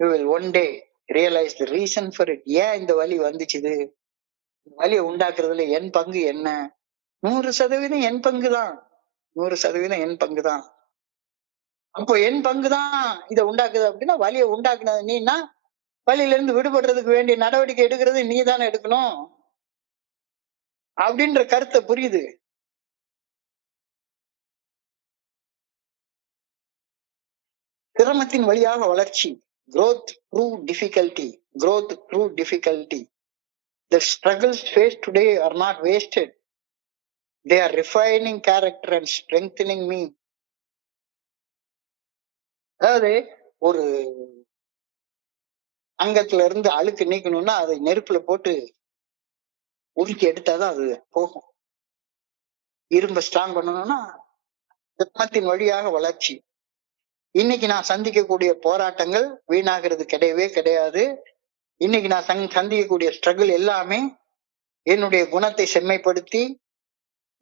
you will one day realize the reason for it. ஏன் இந்த வலி வந்துச்சுது? வலியை உண்டாக்குறதுல என் பங்கு என்ன? 100% என் பங்குதான். 100% என் பங்குதான். அப்போ என் பங்குதான் இதை உண்டாக்குது அப்படின்னா, வலியை உண்டாக்குனது நீன்னா, வலியில இருந்து விடுபடுறதுக்கு வேண்டிய நடவடிக்கை எடுக்கிறது நீ தானே எடுக்கணும் அப்படின்ற கருத்தை புரியுது. சிரமத்தின் வழியாக வளர்ச்சி. growth through difficulty. growth through difficulty. The struggles faced today are not wasted. They are refining character and strengthening me. அதாவது ஒரு அங்கத்துல இருந்து அழுக்கு நீக்கணும்னா அதை நெருப்புல போட்டு உருக்கி எடுத்தாதான் அது போகும். இரும்ப ஸ்ட்ராங் பண்ணணும்னா சிரமத்தின் வழியாக வளர்ச்சி. இன்னைக்கு நான் சந்திக்கக்கூடிய போராட்டங்கள் வீணாகிறது கிடையவே கிடையாது. இன்னைக்கு நான் சந்திக்கக்கூடிய ஸ்ட்ரகிள் எல்லாமே என்னுடைய குணத்தை செம்மைப்படுத்தி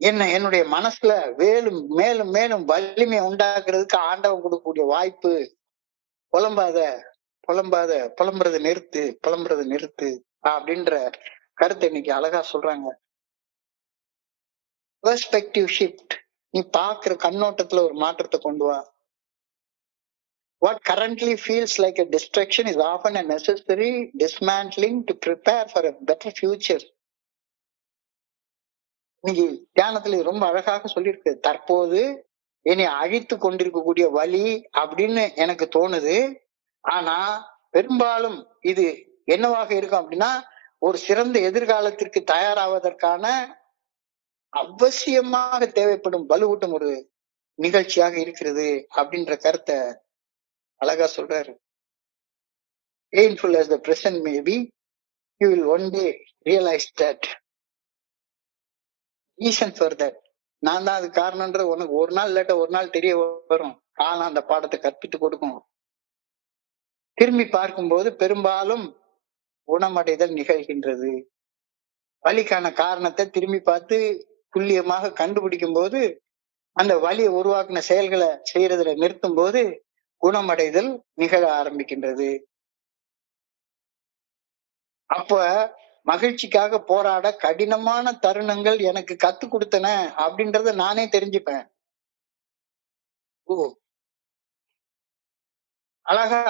என்னுடைய மனசுல மேலும் மேலும் மேலும் வலிமை உண்டாக்குறதுக்கு ஆண்டவன் கொடுக்கக்கூடிய வாய்ப்பு. புலம்புறதை நிறுத்து அப்படின்ற கருத்தை இன்னைக்கு அழகா சொல்றாங்க. Perspective shift. நீ பாக்குற கண்ணோட்டத்துல ஒரு மாற்றத்தை கொண்டு வா. What currently feels like a distraction is often a necessary dismantling to prepare for a better future. இன்னைக்கு தியானத்துல ரொம்ப அழகாக சொல்லியிருக்கு. தற்போது என்னை அழித்து கொண்டிருக்கக்கூடிய வலி அப்படின்னு எனக்கு தோணுது. ஆனா பெரும்பாலும் இது என்னவாக இருக்கும் அப்படின்னா, ஒரு சிறந்த எதிர்காலத்திற்கு தயாராவதற்கான அவசியமாக தேவைப்படும் வலுவூட்டும் ஒரு நிகழ்ச்சியாக இருக்கிறது அப்படின்ற கருத்தை அழகா சொல்றாரு. Painful as the present may be, you will one day realize that. Reason for that. நான் தான் அது காரணம்ன்றது உனக்கு ஒரு நாள் இல்லாட்ட ஒரு நாள் தெரிய வரும். காலம் அந்த பாடத்தை கற்பித்து கொடுக்கும். திரும்பி பார்க்கும்போது பெரும்பாலும் குணமடைதல் நிகழ்கின்றது. வலிக்கான காரணத்தை திரும்பி பார்த்து துல்லியமாக கண்டுபிடிக்கும் போது, அந்த வலியை உருவாக்குன செயல்களை செய்யறதுல நிறுத்தும் போது குணமடைதல் நிகழ ஆரம்பிக்கின்றது. அப்ப மகிழ்ச்சிக்காக போராட கடினமான தருணங்கள் எனக்கு கத்து கொடுத்தன அப்படின்றத நானே தெரிஞ்சுப்பேன். அழகா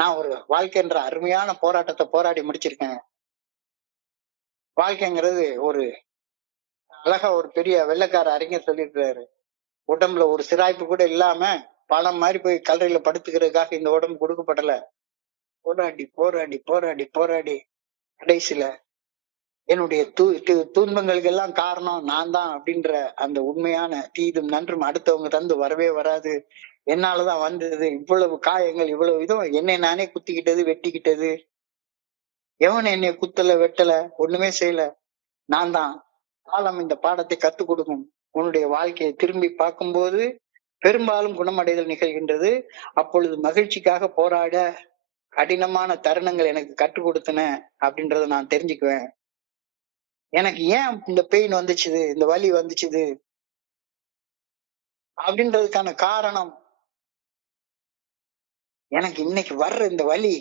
நான் ஒரு வாழ்க்கைன்ற அருமையான போராட்டத்தை போராடி முடிச்சிருக்கேன். வாழ்க்கைங்கிறது ஒரு அழகா ஒரு பெரிய வெள்ளைக்கார அறிஞர் சொல்லியிருக்கிறாரு, உடம்புல ஒரு சிராய்ப்பு கூட இல்லாம பணம் மாதிரி போய் கல்லறையில படுத்துக்கிறதுக்காக இந்த உடம்பு கொடுக்கப்படல. போராடி போராடி போராடி போராடி கடைசியில என்னுடைய துன்பங்களுக்கு எல்லாம் காரணம் நான் தான் அப்படின்ற அந்த உண்மையான தீதும் நன்றும் அடுத்தவங்க தந்து வரவே வராது, என்னாலதான் வந்தது, இவ்வளவு காயங்கள், இவ்வளவு இதுவும் என்னை நானே குத்திக்கிட்டது, வெட்டிக்கிட்டது, எவன் என்னை குத்தல வெட்டல ஒண்ணுமே செய்யல, நான் தான். காலம் இந்த பாடத்தை கத்துக் கொடுக்கும். உன்னுடைய வாழ்க்கையை திரும்பி பார்க்கும்போது பெரும்பாலும் குணமடைதல் நிகழ்கின்றது. அப்பொழுது மகிழ்ச்சிக்காக போராட கடினமான தருணங்கள் எனக்கு கற்றுக் கொடுத்தன அப்படின்றத நான் தெரிஞ்சுக்குவேன். எனக்கு ஏன் இந்த பெயின் வந்துச்சுது, இந்த வலி வந்துச்சுது அப்படின்றதுக்கான காரணம் எனக்கு இன்னைக்கு வர்ற இந்த வலி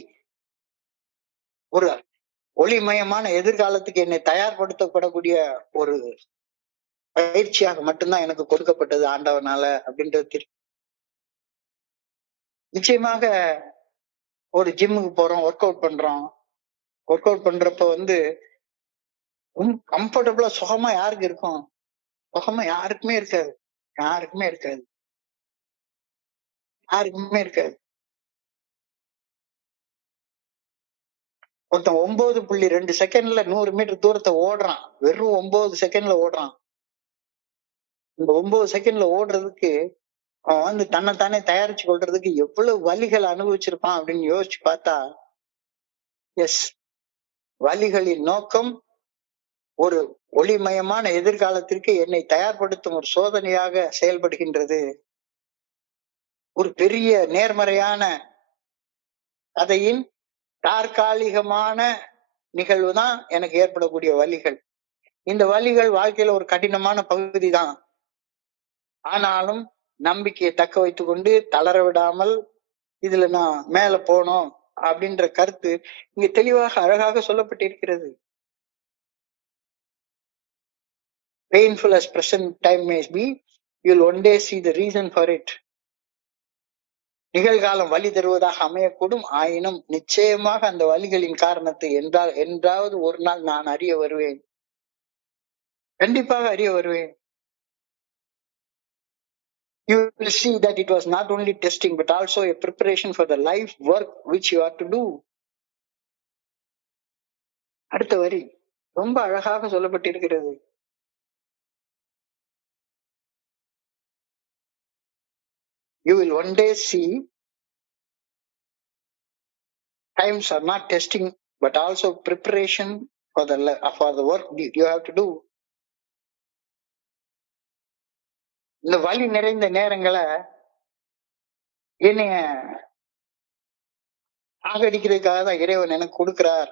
ஒரு ஒளிமயமான எதிர்காலத்துக்கு என்னை தயார்படுத்தப்படக்கூடிய ஒரு பயிற்சியாக மட்டும்தான் எனக்கு கொடுக்கப்பட்டது ஆண்டவனால அப்படின்றது நிச்சயமாக. ஒரு ஜிம்முக்கு போறோம், ஒர்க் அவுட் பண்றோம். ஒர்க் அவுட் பண்றப்ப கம்ஃபர்டபுளா சுகமா யாருக்கு இருக்கும்? சுகமா யாருக்குமே இருக்காது. யாருக்குமே இருக்காது. யாருக்குமே இருக்காது. ஒருத்தன் 9.2 செகண்ட்ல 100 மீட்டர் தூரத்தை ஓடுறான். வெறும் 9 செகண்ட்ல ஓடுறான். இந்த 9 செகண்ட்ல ஓடுறதுக்கு அவன் தன்னைத்தானே தயாரிச்சு கொள்றதுக்கு எவ்வளவு வலிகள் அனுபவிச்சிருப்பான் அப்படின்னு யோசிச்சு பார்த்தா, எஸ், வலிகளின் நோக்கம் ஒரு ஒளிமயமான எதிர்காலத்திற்கு என்னை தயார்படுத்தும் ஒரு சோதனையாக செயல்படுகின்றது. ஒரு பெரிய நேர்மறையான கதையின் தற்காலிகமான நிகழ்வு தான் எனக்கு ஏற்படக்கூடிய வலிகள். இந்த வலிகள் வாழ்க்கையில ஒரு கடினமான பகுதி தான். ஆனாலும் நம்பிக்கையை தக்க வைத்துக் கொண்டு தளர விடாமல் இதுல நான் மேல போனோம் அப்படின்ற கருத்து இங்க தெளிவாக அழகாக சொல்லப்பட்டிருக்கிறது. Painful as present time may be, you'll one day see the reason for it. நிகழ்காலம் வலி தருவதாக அமையக்கூடும், ஆயினும் நிச்சயமாக அந்த வலிகளின் காரணத்தை என்றாவது ஒரு நாள் நான் அறிய வருவேன். கண்டிப்பாக அறிய வருவேன். You will see that it was not only testing but also a preparation for the life work which you are to do. அடுத்த வரி ரொம்ப அழகாக சொல்லப்பட்டிருக்கிறது. You will one day see times are not testing but also preparation for the work you have to do. இந்த வலி நிறைந்த நேரங்களை என்னைய சாகடிக்கிறதுக்காக தான் இறைவன் எனக்கு கொடுக்கிறார்.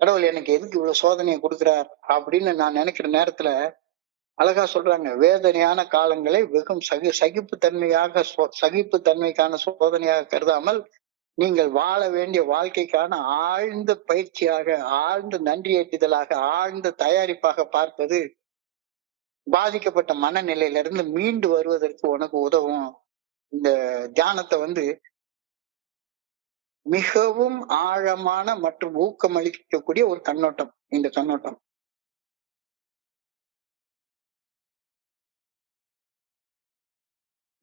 கடவுள் எனக்கு எதுக்கு இவ்வளவு சோதனையை கொடுக்கிறார் அப்படின்னு நான் நினைக்கிற நேரத்துல அழகா சொல்றாங்க, வேதனையான காலங்களை வெகும் சகிப்பு தன்மைக்கான சோதனையாக கருதாமல் நீங்கள் வாழ வேண்டிய வாழ்க்கைக்கான ஆழ்ந்த பயிற்சியாக, ஆழ்ந்த நன்றியேற்றுதலாக, ஆழ்ந்த தயாரிப்பாக பார்ப்பது பாதிக்கப்பட்ட மனநிலையிலிருந்து மீண்டு வருவதற்கு உனக்கு உதவும். இந்த தியானத்தை மிகவும் ஆழமான மற்றும் ஊக்கமளிக்கக்கூடிய ஒரு கண்ணோட்டம் இந்த கண்ணோட்டம்.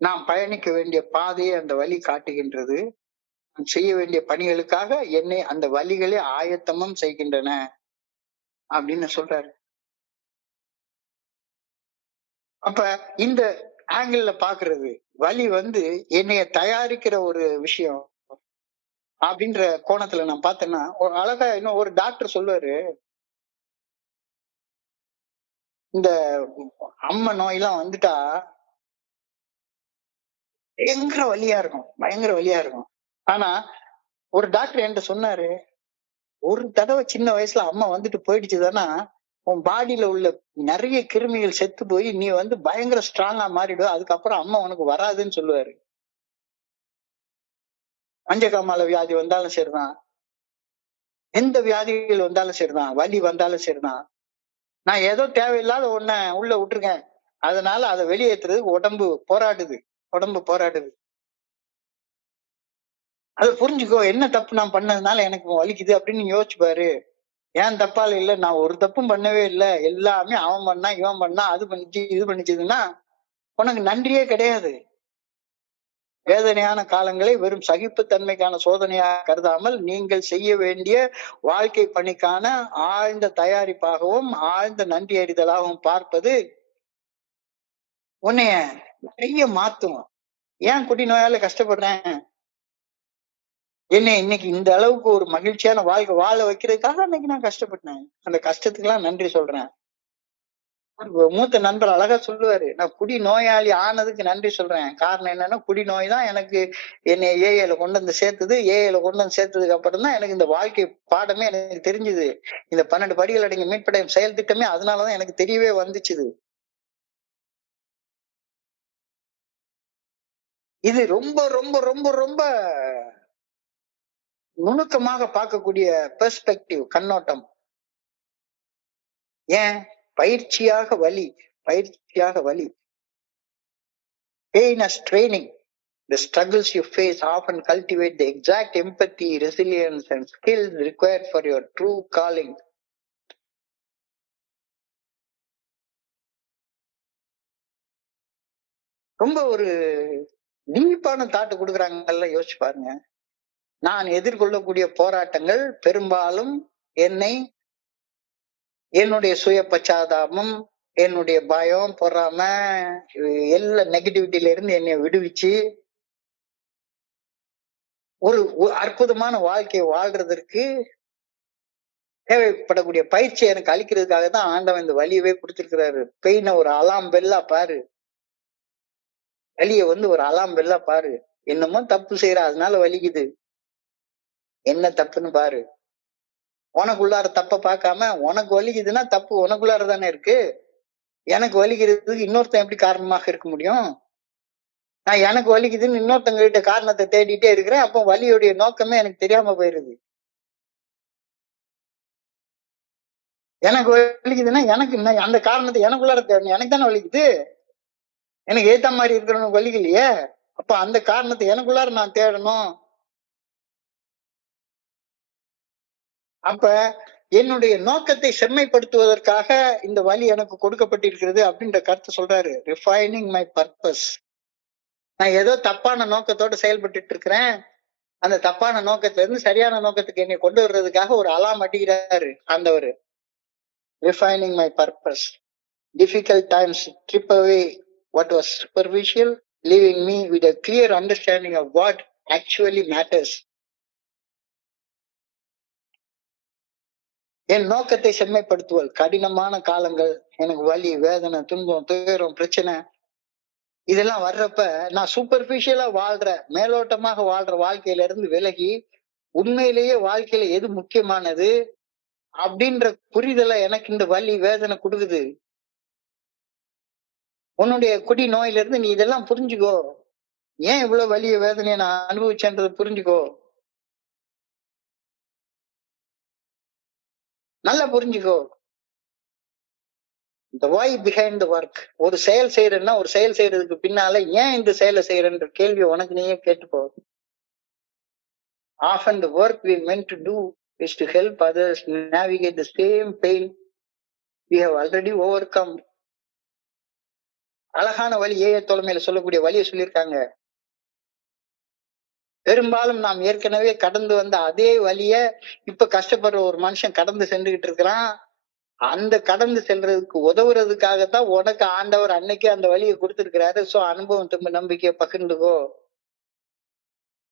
நாம் பயணிக்க வேண்டிய பாதையை அந்த வழி காட்டுகின்றது. செய்ய வேண்டிய பணிகளுக்காக என்னை அந்த வழிகளே ஆயத்தமும் செய்கின்றன அப்படின்னு சொல்றாரு. அப்ப இந்த ஆங்கிள் பாக்குறது வலி என்னைய தயாரிக்கிற ஒரு விஷயம் அப்படின்ற கோணத்துல நான் பார்த்தேன்னா, ஒரு அழகா இன்னும் ஒரு டாக்டர் சொல்லுவாரு, இந்த அம்மை நோயெல்லாம் வந்துட்டா பயங்கர வலியா இருக்கும். ஆனா ஒரு டாக்டர் என்கிட்ட சொன்னாரு, ஒரு தடவை சின்ன வயசுல அம்மா போயிடுச்சுதானா உன் பாடியில உள்ள நிறைய கிருமிகள் செத்து போய் நீ பயங்கர ஸ்ட்ராங்கா மாறிடுவ, அதுக்கப்புறம் அம்மா உனக்கு வராதுன்னு சொல்லுவாரு. மஞ்சக்காமால வியாதி வந்தாலும் சரிதான், எந்த வியாதிகள் வந்தாலும் சரிதான், வலி வந்தாலும் சரிதான், நான் ஏதோ தேவையில்லாத ஒன்ன உள்ள விட்டுருக்கேன், அதனால அதை வெளியேற்றுறதுக்கு உடம்பு போராடுது. அதை புரிஞ்சுக்கோ, என்ன தப்பு நான் பண்ணதுனால எனக்கு வலிக்குது அப்படின்னு யோசிச்சு பாரு. ஏன் தப்பால இல்ல, நான் ஒரு தப்பும் பண்ணவே இல்லை, எல்லாமே அவன் பண்ணா இவன் பண்ணா அது பண்ணிச்சு இது பண்ணிச்சதுன்னா உனக்கு நன்றியே கிடையாது. வேதனையான காலங்களை வெறும் சகிப்புத்தன்மைக்கான சோதனையாக கருதாமல் நீங்கள் செய்ய வேண்டிய வாழ்க்கை பணிக்கான ஆழ்ந்த தயாரிப்பாகவும் ஆழ்ந்த நன்றி அறிதலாகவும் பார்ப்பது உன்னைய நிறைய மாத்தும். ஏன் குடி நோயால கஷ்டப்படுறேன், என்னை இன்னைக்கு இந்த அளவுக்கு ஒரு மகிழ்ச்சியான வாழ்க்கை வாழ வைக்கிறதுக்காக அன்னைக்கு நான் கஷ்டப்பட்டேன், அந்த கஷ்டத்துக்கு எல்லாம் நன்றி சொல்றேன். மூத்த நண்பர் அழகா சொல்லுவாரு, நான் குடி நோயாளி ஆனதுக்கு நன்றி சொல்றேன். காரணம் என்னன்னா, குடி நோய் தான் எனக்கு என்னை ஏஏல கொண்டு சேர்த்தது. ஏஏல கொண்டு சேர்த்ததுக்கு அப்புறம் தான் எனக்கு இந்த வாழ்க்கை பாடமே எனக்கு தெரிஞ்சுது. இந்த 12 படிகள் அடங்கிய மீட்படையும் செயல் திட்டமே அதனாலதான் எனக்கு தெரியவே வந்துச்சுது. இது ரொம்ப ரொம்ப ரொம்ப ரொம்ப நுணுக்கமாக பார்க்கக்கூடிய பெர்ஸ்பெக்டிவ், கண்ணோட்டம். ஏன்? பயிற்சியாக வலி, பயிற்சியாக வலி. Pain as training. The struggles you face often cultivate the exact empathy, resilience, and skills required for your true calling. ரொம்ப ஒரு டீப்பான தாட்டு கொடுக்குறாங்கல்ல, யோசிச்சு பாருங்க. நான் எதிர்கொள்ளக்கூடிய போராட்டங்கள் பெரும்பாலும் என்னை, என்னுடைய சுய பச்சாதாபம், என்னுடைய பயம், பொறாம, எல்லா நெகட்டிவிட்டில இருந்து என்னை விடுவிச்சு ஒரு அற்புதமான வாழ்க்கையை வாழ்றதற்கு தேவைப்படக்கூடிய பயிற்சி எனக்கு அளிக்கிறதுக்காக தான் ஆண்டவன் இந்த வலியவே கொடுத்திருக்கிறாரு. பெயினை ஒரு அலாம் பெல்லா பாரு, வலிய ஒரு அலாம் பெல்லா பாரு. என்னமோ தப்பு செய்யற, அதனால வலிக்குது. என்ன தப்புன்னு பாரு. உனக்குள்ளார தப்ப பார்க்காம, உனக்கு வலிக்குதுன்னா தப்பு உனக்குள்ளார தானே இருக்கு. எனக்கு வலிக்கிறதுக்கு இன்னொருத்தன் எப்படி காரணமாக இருக்க முடியும்? நான் எனக்கு வலிக்குதுன்னு இன்னொருத்தங்க கிட்ட காரணத்தை தேடிட்டே இருக்கிறேன். அப்போ வலியுடைய நோக்கமே எனக்கு தெரியாம போயிருது. எனக்கு வலிக்குதுன்னா எனக்கு அந்த காரணத்தை எனக்குள்ளார தேடணும். எனக்கு தானே வலிக்குது. எனக்கு ஏத்த மாதிரி இருக்கிறவனுக்கு வலிக்கலையே. அப்ப அந்த காரணத்தை எனக்குள்ளார நான் தேடணும். அப்ப என்னுடைய நோக்கத்தை செம்மைப்படுத்துவதற்காக இந்த வழி எனக்கு கொடுக்கப்பட்டிருக்கிறது அப்படின்ற கருத்தை சொல்றாரு. Refining my purpose. நான் ஏதோ தப்பான நோக்கத்தோட செயல்பட்டு இருக்கிறேன். அந்த தப்பான நோக்கத்துல இருந்து சரியான நோக்கத்துக்கு என்னை கொண்டு வர்றதுக்காக ஒரு அலாம் அடிக்கிறாரு ஆண்டவர். Refining my purpose. Difficult times strip away what was superficial, leaving me with a clear understanding of what actually matters. என் நோக்கத்தை செம்மைப்படுத்துவல். கடினமான காலங்கள், எனக்கு வலி, வேதனை, துன்பம், துயரம், பிரச்சனை இதெல்லாம் வர்றப்ப நான் சூப்பர்ஃபிஷியலா வாழ்ற, மேலோட்டமாக வாழ்ற வாழ்க்கையில இருந்து விலகி உண்மையிலேயே வாழ்க்கையில எது முக்கியமானது அப்படின்ற புரிதலை எனக்கு இந்த வலி, வேதனை கொடுக்குது. உன்னுடைய குடி நோயில இருந்து நீ இதெல்லாம் புரிஞ்சுக்கோ. ஏன் இவ்வளவு வலிய வேதனையை நான் அனுபவிச்சேன்றதை புரிஞ்சுக்கோ. நல்லா புரிஞ்சுக்கோ. the why behind the work. ஒரு செயல் செய்யறேன்னா ஒரு செயல் செய்யறதுக்கு பின்னால ஏன் இந்த செயலை செய்யறன்ற கேள்வி உனக்கு நீயே கேட்டுப்போ. Often the work we meant to do is to help others navigate the same pain we have already overcome. அழகான வழி ஏய தோழமையில சொல்லக்கூடிய வழியை சொல்லியிருக்காங்க. பெரும்பாலும் நாம் ஏற்கனவே கடந்து வந்த அதே வழிய இப்ப கஷ்டப்படுற ஒரு மனுஷன் கடந்து சென்றுகிட்டு இருக்கிறான். அந்த கடந்து செல்றதுக்கு உதவுறதுக்காகத்தான் உனக்கு ஆண்டவர் அன்னைக்கே அந்த வழியை கொடுத்திருக்கிறாரு. சோ அனுபவம், திரும்ப நம்பிக்கையை பகிர்ந்துக்கோ.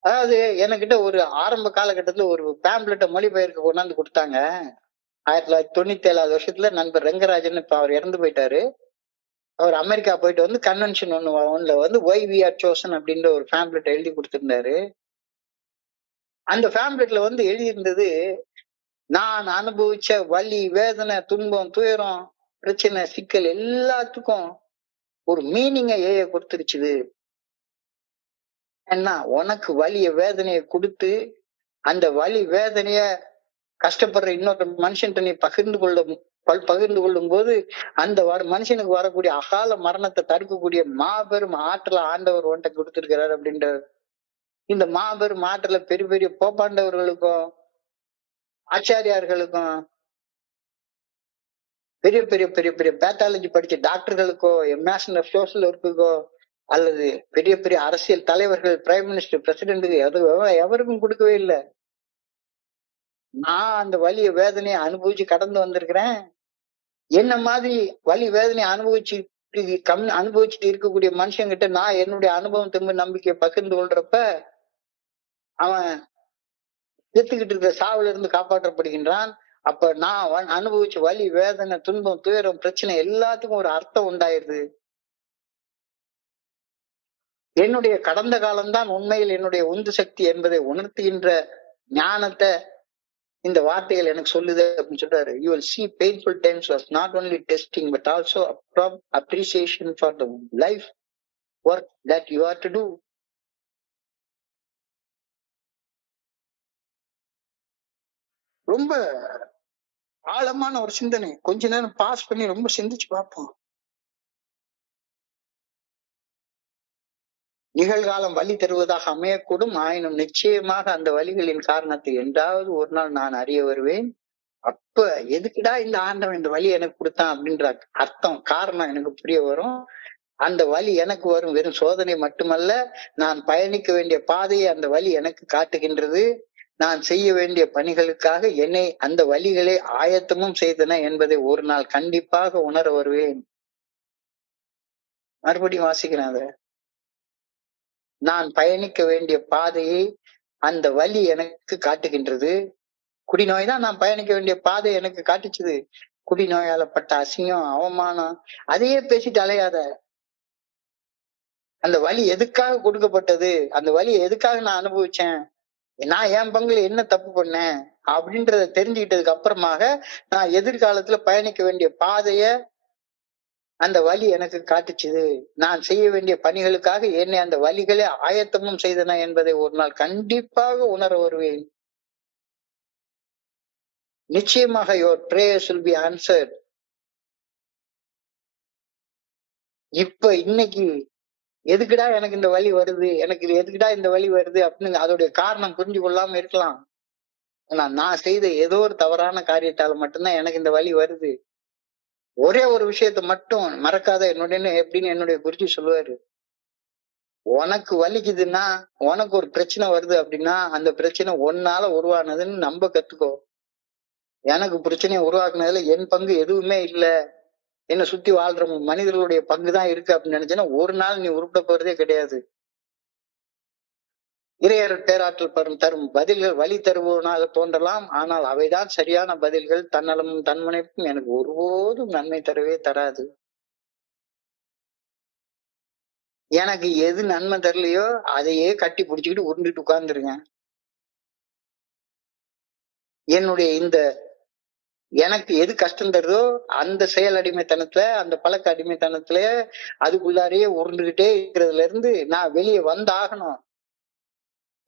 அதாவது என்கிட்ட ஒரு ஆரம்ப காலகட்டத்துல ஒரு பேம்ப்ளெட்டை மொழிபெயர்க்க கொண்டாந்து கொடுத்தாங்க. 1997 நண்பர் ரெங்கராஜன், இப்ப அவர் இறந்து போயிட்டாரு. அவர் அமெரிக்கா போயிட்டு கன்வென்ஷன் ஒண்ணுல ஒய் வி ஆர் சோசன் அப்படின்ற ஒரு பேம்ப்ளெட் எழுதி கொடுத்திருந்தாரு. அந்த பேம்ப்ளெட்ல எழுதியிருந்தது, நான் அனுபவிச்ச வலி, வேதனை, துன்பம், துயரம், பிரச்சனை, சிக்கல் எல்லாத்துக்கும் ஒரு மீனிங்க ஏய கொடுத்துருச்சுது. என்ன, உனக்கு வலிய வேதனையை கொடுத்து அந்த வலி வேதனைய கஷ்டப்படுற இன்னொரு மனுஷன்ட்ட நீ பகிர்ந்து கொள்ளும் போது அந்த மனுஷனுக்கு வரக்கூடிய அகால மரணத்தை தடுக்கக்கூடிய மாபெரும் ஆற்றல ஆண்டவர் உன்ட்ட கொடுத்திருக்கிறார் அப்படின்றார். இந்த மாபெரும் ஆற்றல பெரிய பெரிய போப்பாண்டவர்களுக்கும் ஆச்சாரியார்களுக்கும் பெரிய பெரிய பெரிய பெரிய பேத்தாலஜி படிச்ச டாக்டர்களுக்கோ, எம்எஸ் சோசியல் ஒர்க்குக்கோ, அல்லது பெரிய பெரிய அரசியல் தலைவர்கள், பிரைம் மினிஸ்டர், பிரசிடென்ட்டுக்கு எவருக்கும் கொடுக்கவே இல்லை. நான் அந்த வலிய வேதனையை அனுபவிச்சு கடந்து வந்திருக்கிறேன். என்ன மாதிரி வலி வேதனை அனுபவிச்சுட்டு இருக்கக்கூடிய மனுஷங்கிட்ட நான் என்னுடைய அனுபவம், திரும்ப நம்பிக்கையை பகிர்ந்து கொள்றப்ப அவன் செத்துக்கிட்டு இருக்கிற சாவுல இருந்து காப்பாற்றப்படுகின்றான். அப்ப நான் அனுபவிச்ச வலி, வேதனை, துன்பம், துயரம், பிரச்சனை எல்லாத்துக்கும் ஒரு அர்த்தம் உண்டாயிருது. என்னுடைய கடந்த காலம்தான் உண்மையில் என்னுடைய உந்து சக்தி என்பதை உணர்த்துகின்ற ஞானத்தை இந்த வார்த்தைகள் எனக்கு சொல்லுது அப்படின்னு சொல்றாரு. You will see painful times was not only testing but also appreciation for the life work that you are to do. ரொம்ப ஆழமான ஒரு சிந்தனை. கொஞ்ச நேரம் பாஸ் பண்ணி ரொம்ப சிந்திச்சு பார்ப்போம். நிகழ்காலம் வழி தருவதாக அமையக்கூடும். ஆயினும் நிச்சயமாக அந்த வழிகளின் காரணத்தை என்றாவது ஒரு நாள் நான் அறிய வருவேன். அப்ப எதுக்குடா இந்த ஆண்டவன் இந்த வழி எனக்கு கொடுத்தான் அப்படின்ற அர்த்தம், காரணம் எனக்கு புரிய வரும். அந்த வழி எனக்கு வரும் வெறும் சோதனை மட்டுமல்ல, நான் பயணிக்க வேண்டிய பாதையை அந்த வழி எனக்கு காட்டுகின்றது. நான் செய்ய வேண்டிய பணிகளுக்காக என்னை அந்த வழிகளை ஆயத்தமும் செய்தன என்பதை ஒரு நாள் கண்டிப்பாக உணர வருவேன். மறுபடியும் வாசிக்கிறேன் அத. நான் பயணிக்க வேண்டிய பாதையை அந்த வழி எனக்கு காட்டுகின்றது. குடிநோய் தான் நான் பயணிக்க வேண்டிய பாதை எனக்கு காட்டுச்சுது. குடிநோயால பட்ட அசிங்கம், அவமானம், அதையே பேசிட்டு அலையாத. அந்த வலி எதுக்காக கொடுக்கப்பட்டது, அந்த வலி எதுக்காக நான் அனுபவிச்சேன், நான் என் பங்குல என்ன தப்பு பண்ணேன் அப்படின்றத தெரிஞ்சுக்கிட்டதுக்கு அப்புறமாக நான் எதிர்காலத்துல பயணிக்க வேண்டிய பாதைய அந்த வழி எனக்கு காட்டுச்சுது. நான் செய்ய வேண்டிய பணிகளுக்காக என்னை அந்த வழிகளை ஆயத்தமும் செய்தன என்பதை ஒரு நாள் கண்டிப்பாக உணர வருவேன். நிச்சயமாக your prayers will be answered. இப்ப இன்னைக்கு எதுக்குடா எனக்கு இந்த வலி வருது, எனக்கு இது எதுக்குடா இந்த வலி வருது அப்படின்னு அதோடைய காரணம் புரிஞ்சு கொள்ளாம இருக்கலாம். ஆனா நான் செய்த ஏதோ ஒரு தவறான காரியத்தால மட்டும்தான் எனக்கு இந்த வலி வருது. ஒரே ஒரு விஷயத்த மட்டும் மறக்காத என்னுடைய எப்படின்னு என்னுடைய குருஜி சொல்லுவாரு. உனக்கு வலிக்குதுன்னா, உனக்கு ஒரு பிரச்சனை வருது அப்படின்னா அந்த பிரச்சனை உன்னால உருவானதுன்னு நம்ப கத்துக்கோ. எனக்கு பிரச்சனையை உருவாக்குனதுல என் பங்கு எதுவுமே இல்ல, என்னை சுத்தி வாழ்ற மனிதர்களுடைய பங்குதான் இருக்கு அப்படின்னு நினைச்சேன்னா ஒரு நாள் நீ உருப்பட போறதே கிடையாது. இறையர் பேராற்றல் தரும் பதில்கள் வழி தருபவனாக தோன்றலாம், ஆனால் அவைதான் சரியான பதில்கள். தன்னலமும் தன்முனைப்பும் எனக்கு ஒருபோதும் நன்மை தரவே தராது. எனக்கு எது நன்மை தரலையோ அதையே கட்டி பிடிச்சுக்கிட்டு உருண்டுட்டு உட்கார்ந்துருங்க. என்னுடைய இந்த எனக்கு எது கஷ்டம் தருதோ அந்த செயல் அடிமைத்தனத்துல, அந்த பழக்க அடிமைத்தனத்துல அதுக்குள்ளாரையே உருண்டுகிட்டே இருக்கிறதுல இருந்து நான் வெளியே வந்தாகணும்.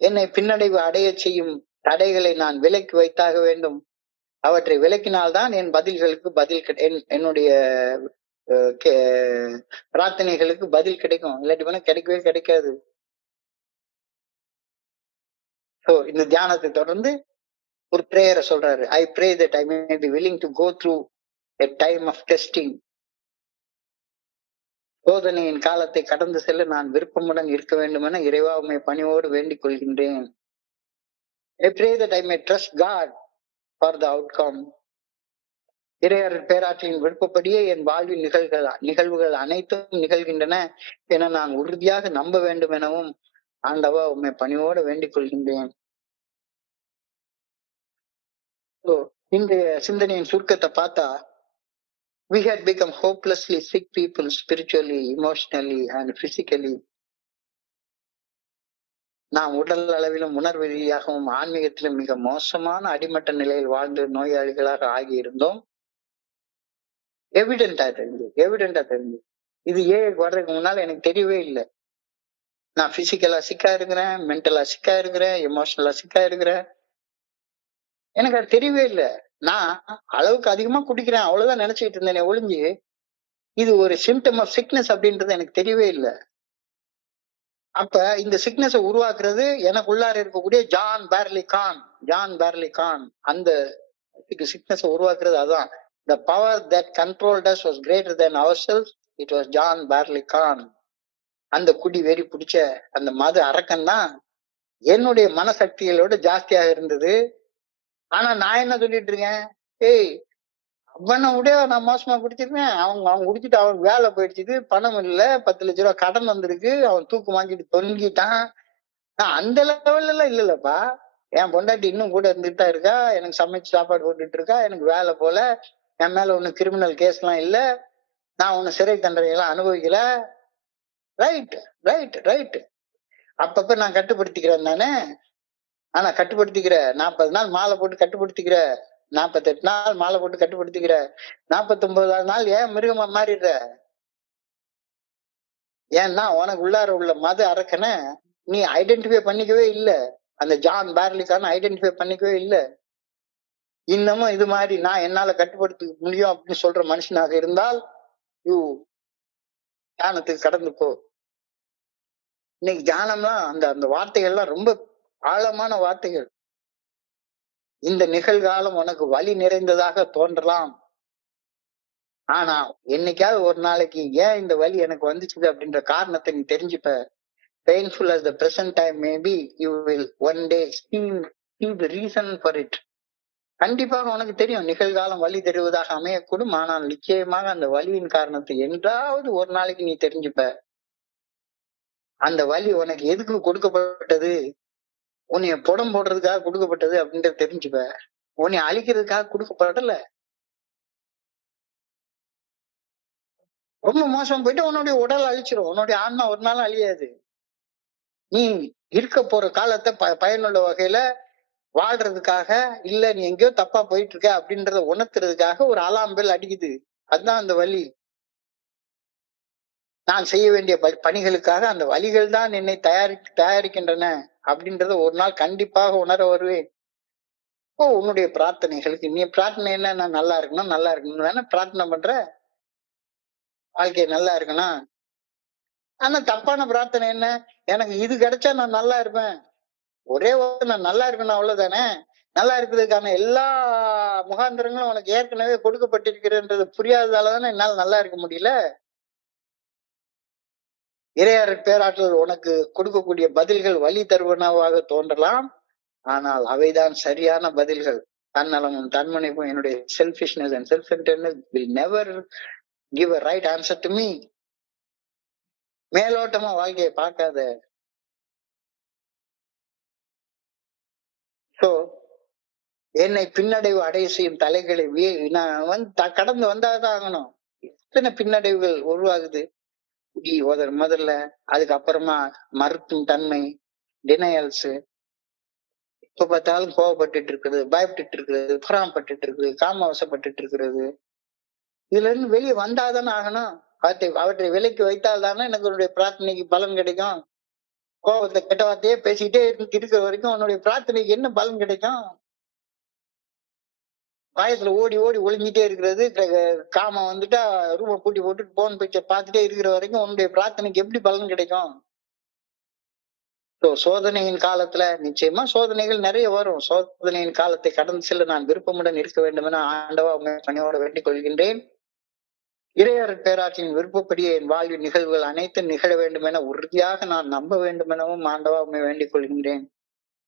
என்னை பின்னடைவு அடைய செய்யும் தடைகளை நான் விலக்கி வைத்தாக வேண்டும். அவற்றை விலக்கினால்தான் என் பதில்களுக்கு பதில் என்னுடைய பிரார்த்தனைகளுக்கு பதில் கிடைக்கும். இல்லாட்டி போனா கிடைக்கவே கிடைக்காது. சோ இந்த தியானத்தை தொடர்ந்து ஒரு பிரேயரை சொல்றாரு. I pray that I may be willing to go through a time of testing. சோதனையின் காலத்தை கடந்து செல்ல நான் விருப்பமுடன் இருக்க வேண்டும் என இறைவா உம்மை பணிவோடு வேண்டிக் கொள்கின்றேன். I pray that I may trust God for the outcome. இறையர் பேராற்றின் விருப்பப்படியே என் வாழ்வில் நிகழ்வுகள் அனைத்தும் நிகழ்கின்றன என நான் உறுதியாக நம்ப வேண்டும் எனவும் ஆண்டவா உம்மை பணிவோடு வேண்டிக் கொள்கின்றேன். இன்றைய சிந்தனையின் சுருக்கத்தை பார்த்தா, we had become hopelessly sick people spiritually, emotionally and physically. நாம் உடல் அளவிலும் உணர்வு ரீதியாகவும் ஆன்மீகத்திலும் மிக மோசமான அடிமட்ட நிலையில் வாழ்ந்து நோயாளிகளாக ஆகியிருந்தோம். எவிடென்டா தெரிஞ்சு இது ஏன் வர்றதுக்கு முன்னால எனக்கு தெரியவே இல்லை. நான் பிசிக்கலா சிக்கா இருக்கிறேன், மென்டலா சிக்கா இருக்கிறேன், எமோஷனலா சிக்கா இருக்கிறேன். எனக்கு அது தெரியவே இல்லை. நான் அளவுக்கு அதிகமா குடிக்கிறேன் அவ்வளவுதான் நினைச்சுக்கிட்டு இருந்தேனே ஒழிஞ்சு இது ஒரு சிம்டம் ஆஃப் சிக்னஸ் அப்படின்றது எனக்கு தெரியவே இல்லை. அப்ப இந்த சிக்னஸை உருவாக்குறது எனக்குள்ளார இருக்கக்கூடிய ஜான் பேர்லி கான் அந்த சிக்னஸை உருவாக்குறது அதான். The power that controlled us was greater than ourselves. It was John Barleycorn. அந்த குடி வெறி பிடிச்ச அந்த மது அரக்கன் தான் என்னுடைய மனசக்திகளோட ஜாஸ்தியாக இருந்தது. ஆனா நான் என்ன சொல்லிட்டு இருக்கேன், ஏய் அவனை விட நான் மோசமா குடிச்சிருக்கேன். அவன் குடிச்சிட்டு அவனுக்கு வேலை போயிடுச்சு, பணம் இல்ல, 10 லட்ச ரூபாய் கடன் வந்திருக்கு, அவன் தூக்கு வாங்கிட்டு தொங்கிட்டான். நான் அந்த லெவல்ல எல்லாம் இல்லல்லப்பா. என் பொண்டாட்டி இன்னும் கூட இருந்துட்டு தான் இருக்கா, எனக்கு சமைச்சு சாப்பாடு போட்டுட்டு இருக்கா, எனக்கு வேலை போல, என் மேல ஒண்ணு கிரிமினல் கேஸ் எல்லாம் இல்ல, நான் ஒண்ணு சிறை தண்டனை எல்லாம் அனுபவிக்கல. ரைட். அப்பப்ப நான் கட்டுப்படுத்திக்கிறேன் தானே. ஆனா கட்டுப்படுத்திக்கிற 40 நாள் மாலை போட்டு கட்டுப்படுத்திக்கிற, 48 நாள் மாலை போட்டு கட்டுப்படுத்திக்கிற, 49வது நாள் ஏன் மிருகமா மாறிடுற? ஏன்னா உனக்கு உள்ளார உள்ள மது அரக்கனை நீ ஐடென்டிஃபை பண்ணிக்கவே இல்லை. அந்த ஜான் பேர்லிக்கான ஐடென்டிஃபை பண்ணிக்கவே இல்லை. இன்னமும் இது மாதிரி நான் என்னால கட்டுப்படுத்த முடியும் அப்படின்னு சொல்ற மனுஷனாக இருந்தால் யூ தியானத்துக்கு கடந்து போ. இன்னைக்கு தியானம்லாம் அந்த அந்த வார்த்தைகள்லாம் ரொம்ப ஆழமான வார்த்தைகள். இந்த நிகழ்காலம் உனக்கு வலி நிறைந்ததாக தோன்றலாம். ஆனா என்னைக்காவது ஒரு நாளைக்கு ஏன் இந்த வலி எனக்கு வந்துச்சுது அப்படின்ற காரணத்தை நீ தெரிஞ்சுப்ப. Painful as the present time may be, you will one day see the reason for it. கண்டிப்பாக உனக்கு தெரியும் நிகழ்காலம் வலி தருவதாக அமையக்கூடும். ஆனால் நிச்சயமாக அந்த வலியின் காரணத்தை என்றாவது ஒரு நாளைக்கு நீ தெரிஞ்சுப்ப. அந்த வலி உனக்கு எதுக்கு கொடுக்கப்பட்டது, உன்னைய புடம் போடுறதுக்காக கொடுக்கப்பட்டது அப்படின்றத தெரிஞ்சுப்ப. உன்னை அழிக்கிறதுக்காக கொடுக்கப்படல. ரொம்ப மோசம் போயிட்டு உன்னுடைய உடல் அழிச்சிரும். உன்னுடைய ஆன்மா ஒரு நாள் அழியாது. நீ இருக்க போற காலத்தை பயனுள்ள வகையில வாழ்றதுக்காக, இல்ல நீ எங்கேயோ தப்பா போயிட்டு இருக்க அப்படின்றத உணர்த்துறதுக்காக ஒரு அலாம் பெல் அடிக்குது. அதுதான் அந்த வலி. நான் செய்ய வேண்டிய பணிகளுக்காக அந்த வலிகள் தான் என்னை தயாரிக்கின்றன அப்படின்றத ஒரு நாள் கண்டிப்பாக உணர வருவேன். இப்போ உன்னுடைய பிரார்த்தனைகளுக்கு நீ பிரார்த்தனை என்ன, நான் நல்லா இருக்கணும் நல்லா இருக்கணும்னு தானே பிரார்த்தனை பண்ற. வாழ்க்கை நல்லா இருக்கணும். ஆனா தப்பான பிரார்த்தனை என்ன, எனக்கு இது கிடைச்சா நான் நல்லா இருப்பேன். ஒரே நான் நல்லா இருக்கணும் அவ்வளவுதானே. நல்லா இருக்கிறதுக்கான எல்லா முகாந்திரங்களும் உனக்கு ஏற்கனவே கொடுக்கப்பட்டிருக்கிறது புரியாததாலதானே என்னால நல்லா இருக்க முடியல. இறையாற் பேராற்றல் உனக்கு கொடுக்கக்கூடிய பதில்கள் வழி தருவனவாக தோன்றலாம். ஆனால் அவைதான் சரியான பதில்கள். தன்னலமும் தன்முனைப்பும் என்னுடைய selfishness and self centredness will never give a right answer to me. மேலோட்டமா வாழ்க்கையை பார்க்காத. சோ என்னை பின்னடைவு அடைய செய்யும் தலைகளை நான் கடந்து வந்தாதான் ஆகணும். எத்தனை பின்னடைவுகள் உருவாகுது முதல்ல, அதுக்கப்புறமா மறுக்கும் தன்மை, டினையல்ஸ், இப்ப பார்த்தாலும் கோவப்பட்டு இருக்கிறது, பயப்பட்டு இருக்கிறது, புறாமப்பட்டு இருக்கிறது, காமவசப்பட்டு இருக்கிறது. இதுல இருந்து வெளியே வந்தாதானே ஆகணும். அவற்றை விலைக்கு வைத்தால் தானே எனக்கு பிரார்த்தனைக்கு பலன் கிடைக்கும். கோபத்தை கெட்ட வார்த்தையே பேசிக்கிட்டே இருக்கிற வரைக்கும் உன்னுடைய பிரார்த்தனைக்கு என்ன பலன் கிடைக்கும்? பயத்துல ஓடி ஓடி ஒளிஞ்சிட்டே இருக்கிறது, காமம் வந்துட்டா ரூம பூட்டி போட்டு போன் பிக்சர் பார்த்துட்டே இருக்கிற வரைக்கும் உன்னுடைய பிரார்த்தனைக்கு எப்படி பலன் கிடைக்கும்? சோதனையின் காலத்துல நிச்சயமா சோதனைகள் நிறைய வரும். சோதனையின் காலத்தை கடந்து செல்ல நான் விருப்பமுடன் இருக்க வேண்டும் என ஆண்டவா பணியோட வேண்டிக் கொள்கின்றேன். இறையற் பேராற்றின் விருப்பப்படியே என் வாழ்வின் நிகழ்வுகள் அனைத்தும் நிகழ வேண்டும் என உறுதியாக நான் நம்ப வேண்டும் எனவும் ஆண்டவா வேண்டிக் கொள்கின்றேன்.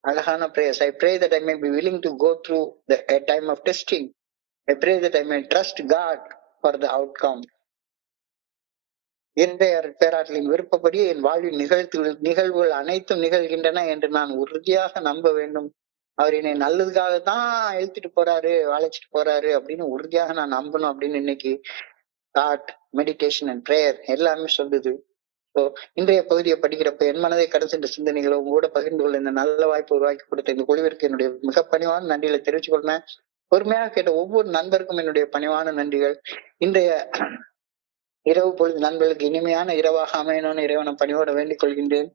அழகான prayers. I pray that I may be willing to go through a time of testing. I pray that I may trust God for the outcome. இன்றைய பேராற்றலின் விருப்பப்படி என் வாழ்வின் நிகழ்வுகள் அனைத்தும் நிகழ்கின்றன என்று நான் உறுதியாக நம்ப வேண்டும். அவர் என்னை நல்லதுக்காகத்தான் எழுத்துட்டு போறாரு, அழைச்சிட்டு போறாரு அப்படின்னு உறுதியாக நான் நம்பணும் அப்படின்னு இன்னைக்கு தாட், மெடிடேஷன் அண்ட் பிரேயர் எல்லாமே சொல்லுது. இன்றைய பகுதியை படிக்கிறப்ப என் மனதை கடந்து சென்ற சிந்தனைகளை உங்களோட பகிர்ந்து கொள்ள இந்த நல்ல வாய்ப்பு உருவாக்கி கொடுத்த இந்த குழுவிற்கு என்னுடைய மிக பணிவான நன்றிகளை தெரிவித்துக் கொள்றேன். பொறுமையாக கேட்ட ஒவ்வொரு நண்பருக்கும் என்னுடைய பணிவான நன்றிகள். இன்றைய இரவு பொழுது நண்பர்களுக்கு இனிமையான இரவாக அமையணும்னு இறைவனை பணியோட வேண்டிக் கொள்கின்றேன்.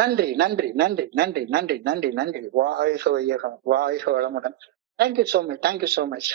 நன்றி நன்றி நன்றி நன்றி நன்றி நன்றி நன்றி. வாழ்க வையகம், வாழ்க வளமுடன். Thank you so much.